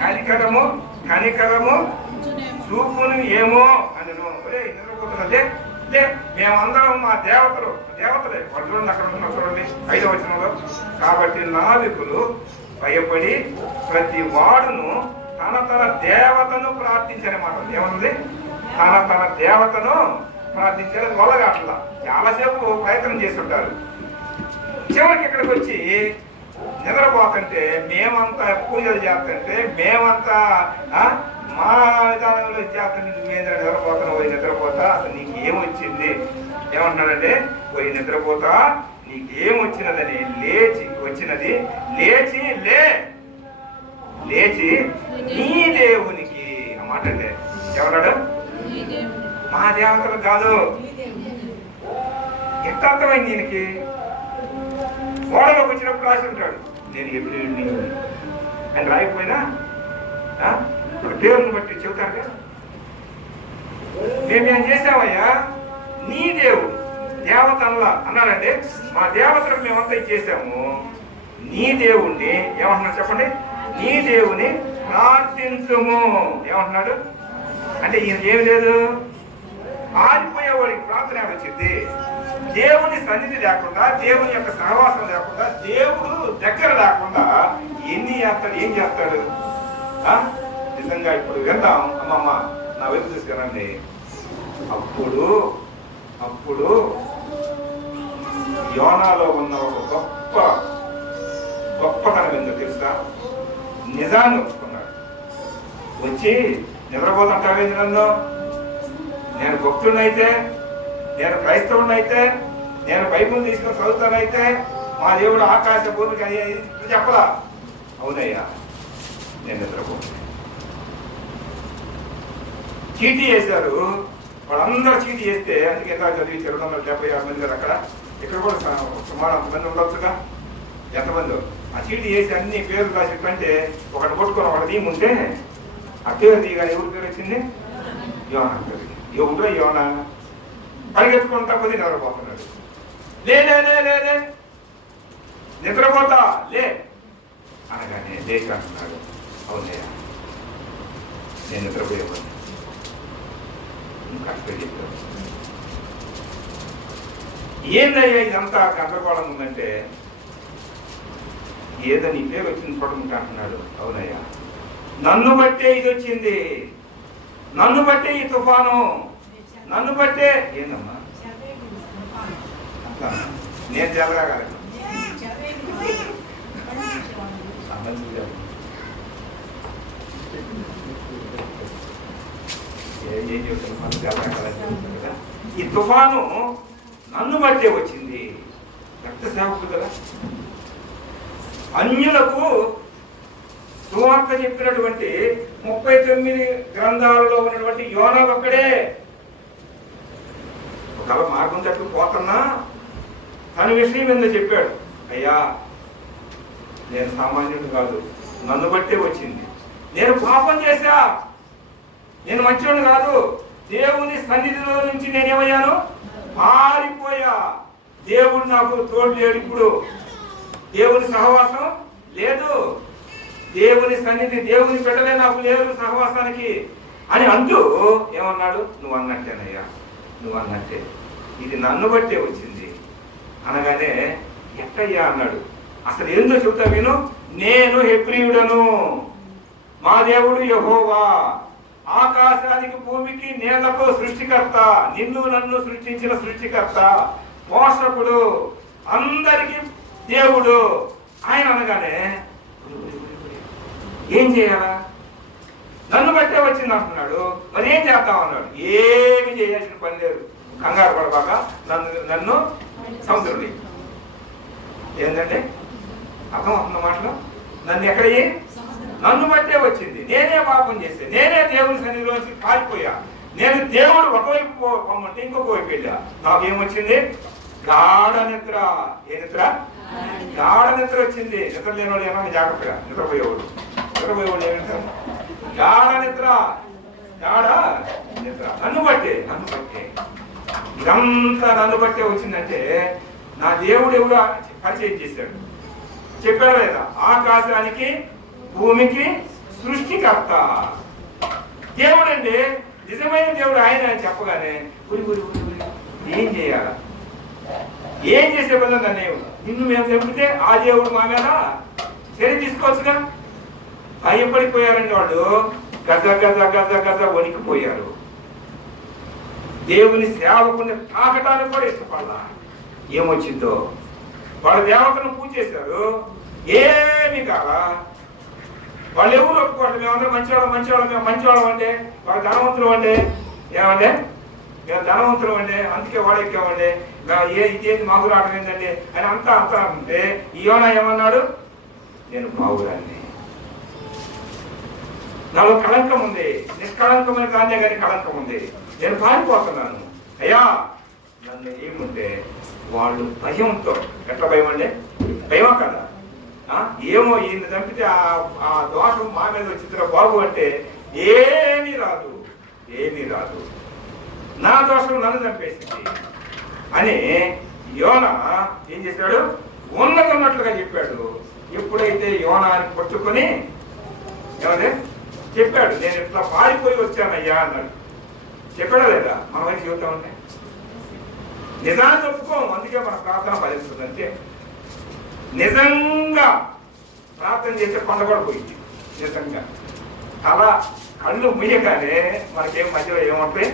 కనికరము చూపును ఏమో అని. నిద్రపోతున్నదే మేమందరం మా దేవతలే వాళ్ళు చూడండి, అక్కడ ఉంటున్నారు చూడండి 5వ వచనంలో. కాబట్టి నావికులు భయపడి ప్రతి వాడును తన దేవతను ప్రార్థించని మాట ఏముంది? తన దేవతను ప్రార్థించేది వాళ్ళగా అట్లా చాలాసేపు ప్రయత్నం చేసి ఉంటారు. చివరికి ఇక్కడికి వచ్చి నిద్రపోతుంటే, మేమంతా పూజలు చేస్తుంటే, మేమంతా మా విధానంలో చేస్తుంటే నువ్వేంద్ర నిద్రపోతా, అసలు నీకు ఏమొచ్చింది? ఏమంటున్నాడంటే, పోయి నిద్రపోతా, నీకేమొచ్చినదని లేచి నీ దేవునికి అన్నమాట. అంటే ఎవరాడు? మా దేవతలు కాదు. ఎంత అర్థమైంది దీనికి? ఓడలోకి వచ్చినప్పుడు రాసి ఉంటాడు, నేను ఎబ్రియుడిని అని. రాయిపోయినా దేవుని బట్టి చెబుతారు కదా, మేమేం చేసామయ్యా, నీ దేవుడు దేవతల్లా అన్నారంటే మా దేవతలకు మేమంతా ఇచ్చేసాము. నీ దేవుణ్ణి ఏమంటున్నాడు చెప్పండి? నీ దేవుని ప్రార్థించము. ఏమంటున్నాడు అంటే ఈయన ఏమి లేదు, ఆరిపోయేవాడికి ప్రార్థన వచ్చింది. దేవుని సన్నిధి లేకుండా, దేవుని యొక్క సహవాసం లేకుండా, దేవుడు దగ్గర లేకుండా ఎన్ని చేస్తాడు, ఏం చేస్తాడు? నిజంగా ఇప్పుడు విందాం. అమ్మమ్మ నా వైపు తీసుకురండి. అప్పుడు యోనాలో ఉన్న ఒక గొప్పతనం ఏందో తెలుసా? నిజాన్ని ఒప్పుకున్నాడు. వచ్చి నిద్రపోతుంటావేంది నన్ను? నేను భక్తుడినైతే, నేను క్రైస్తవుడినైతే, నేను బైబుల్ తీసుకొని చదువుతానైతే, మా దేవుడు ఆకాశ భూమికి అని చెప్పలా? అవునయ్యా, నేను నిద్రపోతాను. చీటీ వేశారు వాళ్ళందరూ, చీటీ వేస్తే అందుకే చదివి 276 మంది గారు అక్కడ ఇక్కడ కూడా సుమారు అంతమంది ఉండొచ్చుగా. ఎంతమంది ఆ చీటీ వేసి అన్ని పేర్లు రాసి కంటే ఒకటి కొట్టుకొని ఒకటి తీయముంటే ఆ పేరు తీయగానే ఎవరి పేరు వచ్చింది? యోనా పేరు. ఎవరు యోనా పరిగెత్తుకుంటా కొద్ది నిద్రపోతున్నాడు. లే లే లే లే లే నిద్రపోతా లే అనగానే లేచి అంటున్నాడు, అవునయ్యా నేను నిద్రపోయేవాడిని. కరెక్ట్గా చెప్పాడు. ఏందయ్యా ఇదంతా గందరగోళం ఉందంటే, ఏదో నీ పేరు వచ్చింది చూడముంటే అంటున్నాడు. అవునయ్యా నన్ను బట్టే ఇది వచ్చింది, నన్ను బట్టే ఈ తుఫాను, నన్ను బట్టే. ఏందమ్మా అట్లా నేను జరగా కాదు ఏం చెప్తాను కదా. ఈ తుఫాను నన్ను బట్టే వచ్చింది. రక్త సేవకుడు కదా, అన్యులకు సువార్త చెప్పినటువంటి 39 గ్రంథాలలో ఉన్నటువంటి యోనా ఒక్కడే. ఒకవేళ మార్గం తట్టు పోతున్నా తన విషయం ఏందో చెప్పాడు. అయ్యా నేను సామాన్యుడు కాదు, నన్ను బట్టే వచ్చింది. నేను పాపం చేశా, నేను మంచోడు కాదు. దేవుని సన్నిధిలో నుంచి నేనేమయ్యాను? పారిపోయా. దేవుడు నాకు తోడు లేడు. ఇప్పుడు దేవుని సహవాసం లేదు, దేవుని సన్నిధి, దేవుని బిడ్డలే నాకు లేరు సహవాసానికి అని అంటూ ఏమన్నాడు? నువ్వు అన్నట్టేనయ్యా, నువ్వు అన్నట్టే, ఇది నన్ను బట్టే వచ్చింది అనగానే ఎట్టయ్యా అన్నాడు. అసలు ఏందో చెబుతా విను. నేను హెబ్రీయుడను, మా దేవుడు యెహోవా, ఆకాశానికి భూమికి నేలకు సృష్టికర్త, నిన్ను నన్ను సృష్టించిన సృష్టికర్త, పోషకుడు, అందరికీ దేవుడు ఆయన అనగానే ఏం చేయాలా? నన్ను బట్టే వచ్చింది అంటున్నాడు. మరి ఏం చేద్దాం అన్నాడు. ఏమి చేయాల్సిన పని లేదు, కంగారు పడబాక నన్ను సముద్రుడి. ఏంటంటే అర్థం అవుతున్న మాటలో, నన్ను ఎక్కడయ్యి? నన్ను బట్టే వచ్చింది. నేనే పాపం చేస్తే, నేనే దేవుని సన్నిధిలోంచి కాలిపోయా. నేను దేవుడు ఒకవైపు పొమ్మంటే ఇంకొక వైపు వెళ్ళా. నాకేమొచ్చింది? గాఢ నిద్ర. ఏ నిద్ర? గాఢ నిద్ర వచ్చింది. నిద్ర లేనివాడు ఏమన్నా జాగ్రత్తగా నిద్రపోయేవాడు. నిద్రపోయేవాడు ఏమంటారు? గాఢ నిద్ర, గాఢ నిద్ర. నన్ను బట్టే, నన్ను బట్టే ఇదంతా నన్ను బట్టే వచ్చిందంటే నా దేవుడు ఎవరు పరిచయం చేశాడు? చెప్పాడు లేదా? ఆకాశానికి భూమికి సృష్టికర్త దేవుడు అండి, నిజమైన దేవుడు ఆయన అని చెప్పగానే గురి గురి గురి ఏం చేయాలా? ఏం చేసే బదులు నన్ను నిన్ను మేము చెబితే ఆ దేవుడు మా మీద చర్య తీసుకోవచ్చుగా. భయపడిపోయారండి వాళ్ళు. గజ గజ గజ గజ వణికిపోయారు. దేవుని సేవకుని తాకటానికి కూడా ఇష్టపడాల. ఏమొచ్చిందో వాళ్ళ దేవతను పూజ చేశారు, ఏమి కాదా. వాళ్ళు ఎవరు ఒప్పుకోవట్లేదు. మేమందరం మంచివాళ్ళం, మంచివాళ్ళం, మేము మంచివాళ్ళం అంటే, వాళ్ళ ధనవంతులు అంటే ఏమంటే మేము ధనవంతులు అండి, అందుకే వాడు ఎక్కామండి, ఇదేంటి మాకు రావడం ఏంటండి అని అంతా అంతా అంటే ఈ యోనా ఏమన్నాడు? నేను బావురాన్ని, నాలో కళంకం ఉంది, నిష్కళంకమైన కాదే కానీ కళంకం ఉంది, నేను పారిపోతున్నాను. అయ్యా నన్ను ఏముంటే వాళ్ళు భయంతో, ఎట్లా భయం అండి? భయమా కదా? ఏమో ఈయన చంపితే ఆ దోషం మా మీద వచ్చిందిరా బాబు అంటే ఏమీ రాదు, ఏమీ రాదు, నా దోషం నన్ను చంపేసింది అని యోనా ఏం చేశాడు? ఉన్నట్లుగా చెప్పాడు. ఎప్పుడైతే యోనాని పట్టుకొని ఏమదే చెప్పాడు, నేను ఇట్లా పారిపోయి వచ్చానయ్యా అన్నాడు. చెప్పాడా లేదా? మన వైపు చెబుతా ఉంటే నిజాన్ని చెప్పుకోము, అందుకే మన ప్రార్థన ఫలిస్తుంది. అంతే, నిజంగా ప్రార్థన చేస్తే కొండ కూడా పోయింది. నిజంగా అలా కళ్ళు ముయ్యగానే మనకేం మధ్యలో ఏమంటాయి?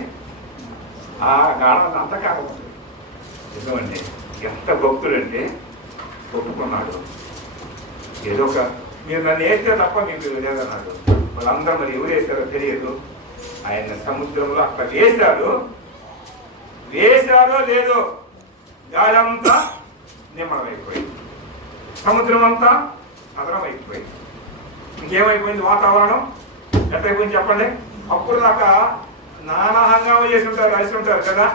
ఆ గాఢం అంత కాకపోతుంది. నిజమండి, ఎంత భక్తుడంటే ఒప్పుకున్నాడు. ఏదో ఒక మీరు నన్ను వేస్తే తప్ప మీకు లేదన్నాడు. వాళ్ళందరూ మరి ఎవరు వేస్తారో తెలియదు. ఆయన సముద్రంలో అక్కడ వేశారో లేదో గాలంతా నిమ్మలమైపోయింది, సముద్రం అంతా అదనం అయిపోయింది. ఇంకేమైపోయింది? వాతావరణం ఎట్లయిపోయింది చెప్పండి. అప్పుడు దాకా నానా హంగామా చేసి ఉంటారు, కలిసి ఉంటారు కదా,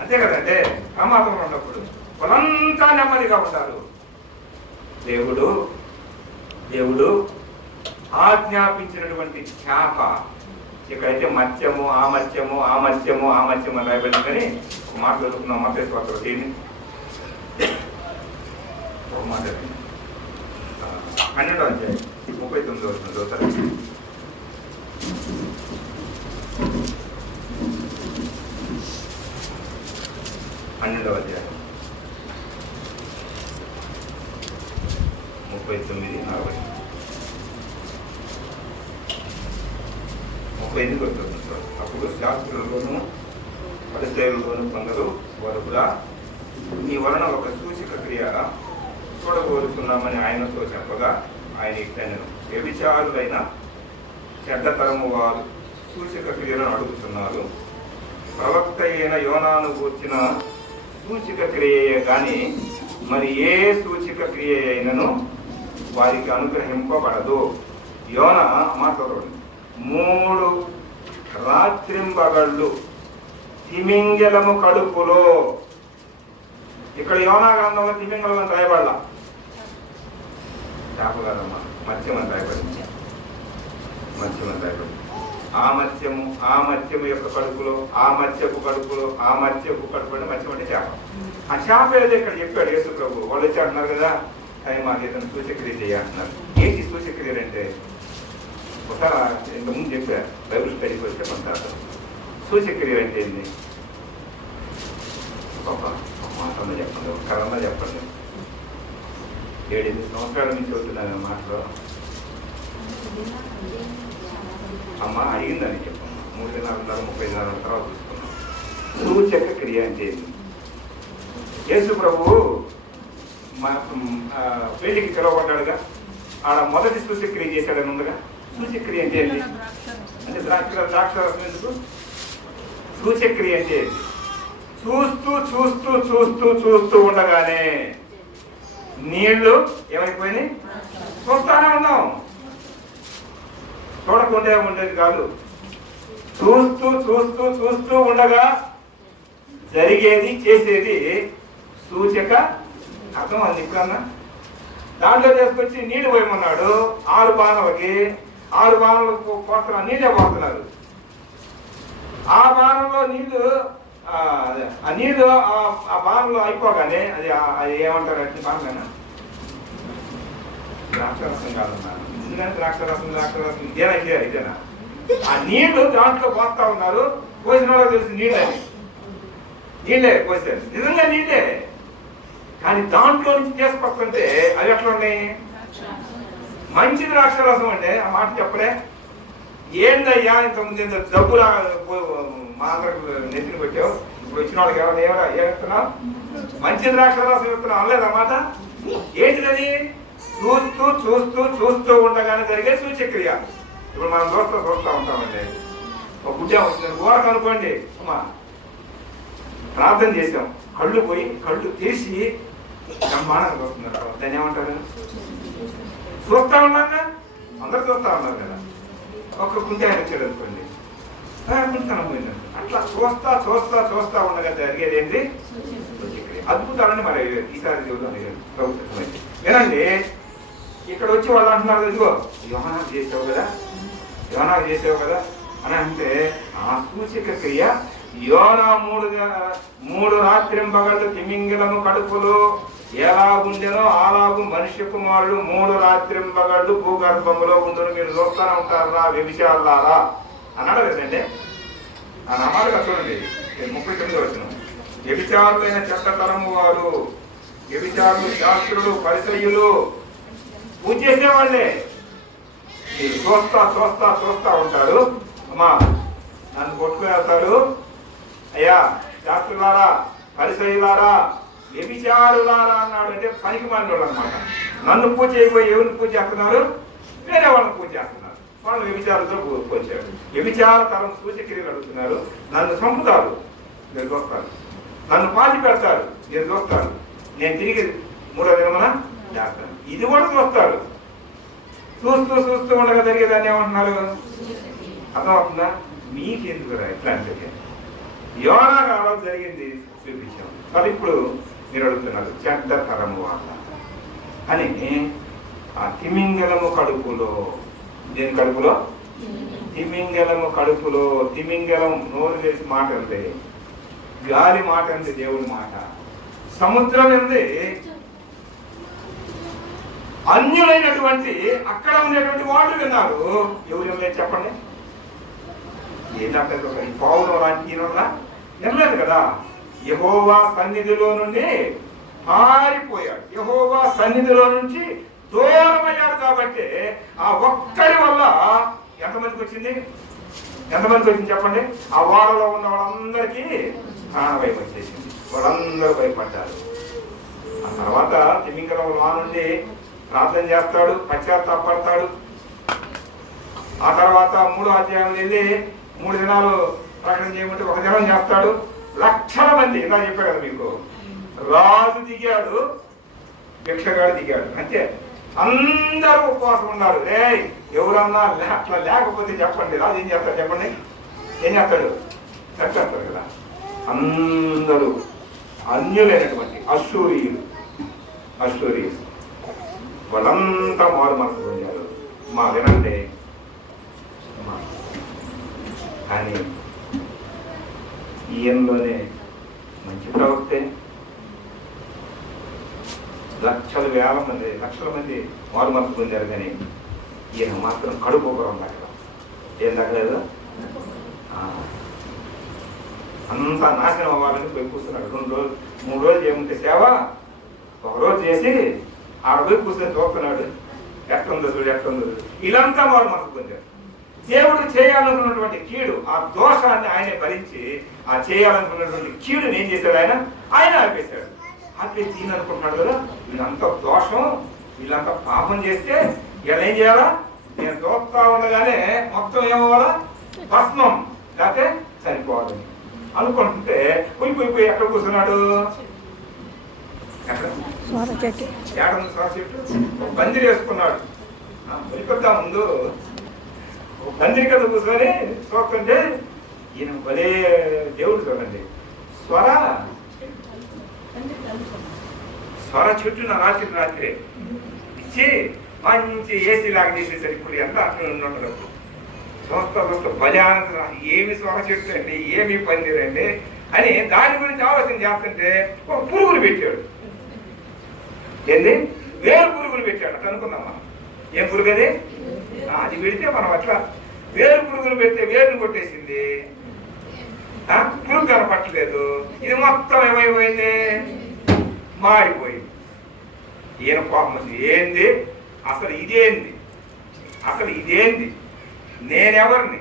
అంతే కదండి. ప్రమాదంలో ఉన్నప్పుడు వాళ్ళంతా నెమ్మదిగా ఉంటారు. దేవుడు దేవుడు ఆజ్ఞాపించినటువంటి చేప. ఇక్కడైతే మత్స్యము ఆ మత్స్యము ఆ మత్స్యము ఆ మత్స్యము అని రాయబడింది. కానీ ఒక మాట చదువుకున్నాం మత్తయి సువార్తలో. దీన్ని ఒక మాట 12వ అధ్యాయం 39వ వచనం చదువుతారు. 12వ అధ్యాయం 39:40 38 వస్తుంది. అప్పుడు శాస్త్రులలోను పరిసయ్యులలోను కొందరు వరకులా నీ వలన ఒక సూచక క్రియ చూడగోరుతున్నామని ఆయనతో చెప్పగా ఆయన ఇట్లనెను, వ్యభిచారులైన చెడ్డతరము వారు సూచక క్రియలను అడుగుతున్నారు. ప్రవక్త అయిన యోనాను గూర్చిన సూచక క్రియయే కానీ మరి ఏ సూచక క్రియ అయినను వారికి అనుగ్రహింపబడదు. యోన మాట్లాడండి 3 రాత్రింబగళ్ళు తిమింగలము కడుపులో. ఇక్కడ యోనా గ్రంథంలో తిమింగలం అని రాయబడాల, చేప కాదమ్మా, మత్స్యం అని రాయబడింది. మత్స్యం అని రాయబడింది. ఆ మత్స్యము యొక్క కడుపులో, ఆ మత్స్యపు కడుపులో, ఆ మత్స్యపు కడుపు అంటే మత్స్యం అంటే చేప. ఆ చేప ఏదో ఇక్కడ చెప్పాడు యేసు ప్రభు. వాళ్ళు వచ్చి అంటున్నారు కదా, అవి మాకు ఏదైనా సూచక్రియ చేయాలంటున్నారు. ఏంటి సూచక్రియలు అంటే? ఒకసారి ఇంతకుముందు చెప్పారు, బైబిల్ స్టడీకి వస్తే కొంటారు. సూచక్రియలు అంటే ఏంటి? ఒక మాటలో చెప్పండి, ఒక కరంలో చెప్పండి. 7-8 సంవత్సరాల నుంచి వస్తున్నాను మాటలో. అమ్మ అడిగిందని చెప్పమ్మా. 3:30 తర్వాత చూసుకున్నాం. సూచక క్రియ అంటే ఏంటి? యేసు ప్రభు పెళ్లికి పిలవబడ్డాడుగా, ఆడ మొదటి సూచక్రియ చేశాడని ఉందిగా. సూచక్రియ అంటే ఏంటి? అంటే ద్రాక్షరసం ఎందుకు? సూచక్రియ అంటే ఏంటి? చూస్తూ చూస్తూ చూస్తూ చూస్తూ ఉండగానే నీళ్లు ఏమైపోయినాయి? చూస్తానే ఉన్నాం, చూడకుండా ఉండేది కాదు. చూస్తూ చూస్తూ చూస్తూ ఉండగా జరిగేది చేసేది సూచక. అర్థం అది ఇప్పుడన్నా. దాంట్లో తీసుకొచ్చి నీళ్లు పోయమన్నాడు. 6 బాణలకి 6 బాణలు పోస్తున్నారు, నీళ్ళే పోస్తున్నారు. ఆ బాణంలో నీళ్లు ఆ నీళ్లు ఆ బాణంలో అయిపోగానే అది ఏమంటారు అంటే బాణమేనా? ద్రాక్షరసం కాదన్నా. ఎందుకంటే ద్రాక్షరసం ఇదేనా? ఆ నీళ్లు దాంట్లో పోస్తా ఉన్నారు. పోసిన వాళ్ళకి తెలిసి నీళ్ళే పోసారు. నిజంగా నీళ్ళే, కానీ దాంట్లో నుంచి తీసుకొస్తుంటే అవి ఎట్లా ఉన్నాయి? మంచి ద్రాక్షరసం అంటే ఆ మాట చెప్పలే. ఏందయ్యా ఇంతకుముందు డబ్బులు మా అందరికి నెత్తిని పెట్టావు, ఇప్పుడు వచ్చిన వాళ్ళకి ఏమిస్తున్నావు? మంచి ద్రాక్షరసం చెప్తున్నావు అనలేదన్నమాట. ఏంటిది? చూస్తూ చూస్తూ చూస్తూ ఉండగానే జరిగే సూచక్రియ. ఇప్పుడు మనం చూస్తూ ఉంటామండి. ఒక గుడ్డ వచ్చింది గోడకు అనుకోండి, అమ్మా ప్రార్థన చేసాం, కళ్ళు తీసి బ్రహ్మాండంగా చూస్తున్నారు. దాన్ని ఏమంటారు? చూస్తా ఉన్నాగా, అందరు చూస్తా ఉన్నారు కదా. ఒక కుంటి ఆయన వచ్చాడు అనుకోండి, కుంటాను పోయిందండి. అట్లా చూస్తా చూస్తా చూస్తా ఉండగా జరిగేది ఏంటి? అద్భుతాలని మరి ఈసారి చూద్దాం ప్రభుత్వం. వినండి, ఇక్కడ వచ్చి వాళ్ళు అంటున్నారు, ఇదిగో యోహానా చేసావు కదా అని అంటే, ఆ సూచక క్రియ యోనా 3 రాత్రింబగళ్ళు తిమింగలము కడుపులో ఎలాగుండెనో అలాగు మనుష్య కుమారుడు 3 రాత్రింబగళ్ళు భూగర్భంలో ఉండును. మీరు చూస్తూనే ఉంటారా వ్యభిచారులారా అన్నాడు కదండి. ఆ నమాలుగా చూడండి 39వ వచనం. వ్యభిచారులైన చెడ్డతరము వారు, వ్యభిచారులు, శాస్త్రులు, పరిసయ్యులు, పూజ చేసేవాళ్ళే. మీరు చూస్తా చూస్తా చూస్తా ఉంటారు. అమ్మా నన్ను కొట్టుకుని వెళ్తాడు, అయ్యా శాస్త్రులారా, పరిసయ్యులారా, వ్యభిచారులారా అన్నాడు. అంటే పనికి మాలినోళ్ళు అనమాట. నన్ను పూజ చేయబోయి ఎవరిని పూజ చేస్తున్నారు? వేరే వాళ్ళని పూజ చేస్తున్నారు. వాళ్ళు వ్యభిచారులతో పోల్చారు. వ్యభిచార తరం సూచక్రియలు అడుగుతున్నారు. నన్ను చంపుతారు, మీరు చూస్తారు. నన్ను పాతి పెడతారు, మీరు చూస్తారు. నేను తిరిగి 3వ దినమున చేస్తాను, ఇది కూడా చూస్తారు. చూస్తూ చూస్తూ ఉండగా జరిగేదాన్ని ఏమంటున్నారు? అర్థమవుతుందా? మీకెందుకు రా ఇట్లాంటిది? యోనా కాలం జరిగింది చూపించాం. మరి ఇప్పుడు మీరు అడుగుతున్నారు చెడ్డ తరము వాళ్ళ అని. ఆ తిమింగలము కడుపులో, దేని కడుపులో? తిమింగలము కడుపులో. తిమింగలం నోరు చేసి మాట ఉంది, గాలి మాట ఉంది, దేవుడి మాట. సముద్రం ఉంది, అన్యులైనటువంటి అక్కడ ఉండేటువంటి వాళ్ళు విన్నారు. ఎవరు చెప్పండి? ఏంటంటే పావులు లాంటి వినలేదు కదా. యెహోవా సన్నిధిలో నుండి పారిపోయాడు, యెహోవా సన్నిధిలో నుంచి దూరమయ్యాడు. కాబట్టి ఆ ఒక్కడి వల్ల ఎంతమందికి వచ్చింది? ఎంతమందికి వచ్చింది చెప్పండి? ఆ వాడలో ఉన్న వాళ్ళందరికీ ప్రాణభయం వచ్చేసింది, వాళ్ళందరూ భయపడ్డారు. ఆ తర్వాత తిమింగలం లా నుండి ప్రార్థన చేస్తాడు, పశ్చాత్తాపడతాడు. ఆ తర్వాత 3వ అధ్యాయం వెళ్ళి 3 దినాలు ప్రకటన చేయమంటే 1 దినం చేస్తాడు. లక్షల మంది, ఇలా చెప్పారు కదా మీకు, రాజు దిగాడు, భిక్షగాడు దిగాడు, అంతే. అందరూ ఉపవాసం ఉన్నారు. ఎవరన్నా అట్లా లేకపోతే చెప్పండి, రాజు ఏం చేస్తాడు చెప్పండి? ఏం చేస్తాడు? చంపేస్తాడు కదా. అందరూ అన్యులైనటువంటి అశ్షూరీయులు వాళ్ళంతా మారు మనసు పొందారు. మా వినండి, కానీ ఈయనలోనే మంచి ప్రవక్తే లక్షల మంది మారు మనసు పొందారు. కానీ ఈయన మాత్రం కడుపు దక్కడం. ఏం దక్కలేదు? అంతా నాశనం అవ్వాలని పోయి కూర్చున్నాడు. 2 రోజులు 3 రోజులు ఏముంటే సేవ, 1 రోజు చేసి ఆడ పోయి కూర్చొని చూస్తున్నాడు. ఎట్టుందో ఇలాంతా మారు మనసు పొందారు. దేవుడు చేయాలనుకున్నటువంటి కీడు, ఆ దోషాన్ని ఆయనే భరించి ఆ చేయాలనుకున్నటువంటి కీడుని ఏం చేశాడు? ఆయన ఆపేశాడు. ఆపేసి ఈయన అనుకుంటున్నాడు కదా, వీళ్ళంతా దోషం, వీళ్ళంతా పాపం చేస్తే ఇలా ఏం చేయాలా? నేను చూస్తా ఉండగానే మొత్తం ఏమవ్వాలా? భస్మం, లేకపోతే సరిపోవాలని అనుకుంటుంటే పోయి ఎక్కడ కూర్చున్నాడు? పందిరి వేసుకున్నాడు. వెళ్ళిపోతా ముందు పందిరి కదా కూర్చొని చూస్తుంటే ఈయన భలే దేవుడు చూడండి. స్వర చెట్టున రాత్రి ఇచ్చి మంచి ఏసీ లాగా చేసేసరికి ఇప్పుడు ఎంత అర్థం ఉండదు. చూస్తా భలే ఆనందం. ఏమి స్వర చెట్టు అండి, ఏమి పందిరండి అని దాని గురించి ఆలోచన చేస్తుంటే ఒక పురుగులు పెట్టాడు. ఏంది? వేరు పురుగులు పెట్టాడు. అట్లా అనుకుందామా? ఏం పురుగు అది? అది పెడితే మనం అట్లా వేరు పురుగులు పెడితే వేరుని కొట్టేసింది, పురుగు కనపట్టలేదు. ఇది మొత్తం ఏమైపోయింది? మారిపోయింది. ఈయన కోపం, ఏంది అసలు ఇదేంది, నేనెవరిని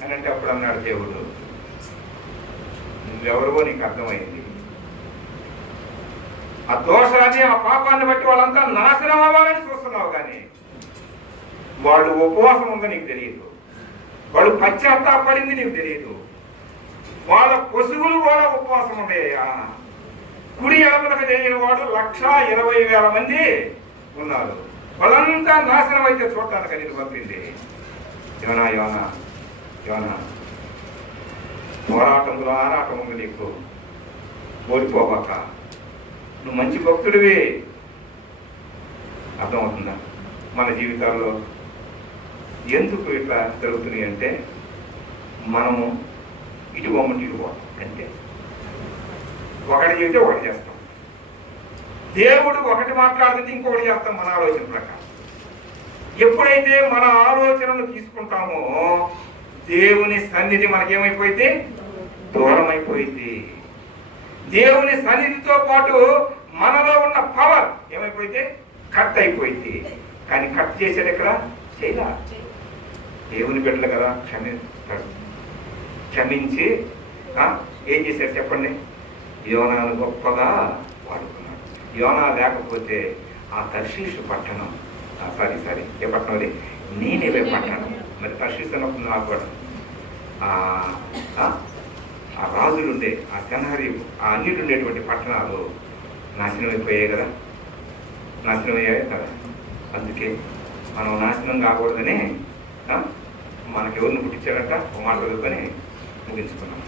అని అంటే అప్పుడు అన్నాడు దేవుడు, నువ్వెవరివో నీకు అర్థమైంది. ఆ దోషాన్ని, ఆ పాపాన్ని బట్టి వాళ్ళంతా నాశనం అవ్వాలని చూస్తున్నావు, కానీ వాళ్ళు ఉపవాసం ఉందో నీకు తెలియదు, వాళ్ళు పశ్చాత్తాపడింది నీకు తెలియదు. వాళ్ళ పశువులు కూడా ఉపవాసం ఉన్నాయా. కుడి ఎడమలకు తెలియని వాడు 1,20,000 మంది ఉన్నారు. వాళ్ళంతా నాశనం అయితే చూడటానికి నేను పంపింది. యోనా పోరాటంలో ఆరాటం ఉంది నీకు, ఓడిపోబాక, నువ్వు మంచి భక్తుడివి. అర్థమవుతుందా? మన జీవితాల్లో ఎందుకు ఇట్లా జరుగుతున్నాయి అంటే మనము ఇటు పోవడం అంటే ఒకటి చెబితే ఒకటి చేస్తాం, దేవుడు ఒకటి మాట్లాడుతుంటే ఇంకొకటి చేస్తాం మన ఆలోచన ప్రకారం. ఎప్పుడైతే మన ఆలోచనలు తీసుకుంటామో దేవుని సన్నిధి మనకేమైపోయింది? దూరం అయిపోయింది. దేవుని సన్నిధితో పాటు మనలో ఉన్న పవర్ ఏమైపోయింది? కట్ అయిపోయింది. కానీ కట్ చేసేది ఎక్కడ? చేయలా. దేవుని బిడ్డలు కదా, క్షమించి ఏం చేశారు చెప్పండి? యోనాను గొప్పగా వాడుకున్నాడు. యోనా లేకపోతే ఆ తర్షీషు పట్టణం, సారీ ఏ పట్టణం అది? నీనివే పట్టణం. మరి తర్షీషు అన్నప్పుడు నాకు కూడా ఆ రాజులుండే, ఆ సెనహరీబు, ఆ అన్నిటి ఉండేటువంటి పట్టణాలు నాశనం అయిపోయాయి కదా, అందుకే మనం నాశనం కాకూడదని మనకి ఎవరిని పుట్టించారంట ఒక మాట చదువుకొని ముగించుకున్నాం.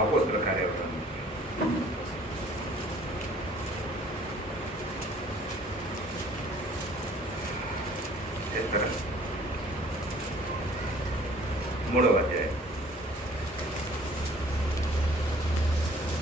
అపోస్తుల కార్యక్రమం చేస్తారా? 3వ అధ్యాయం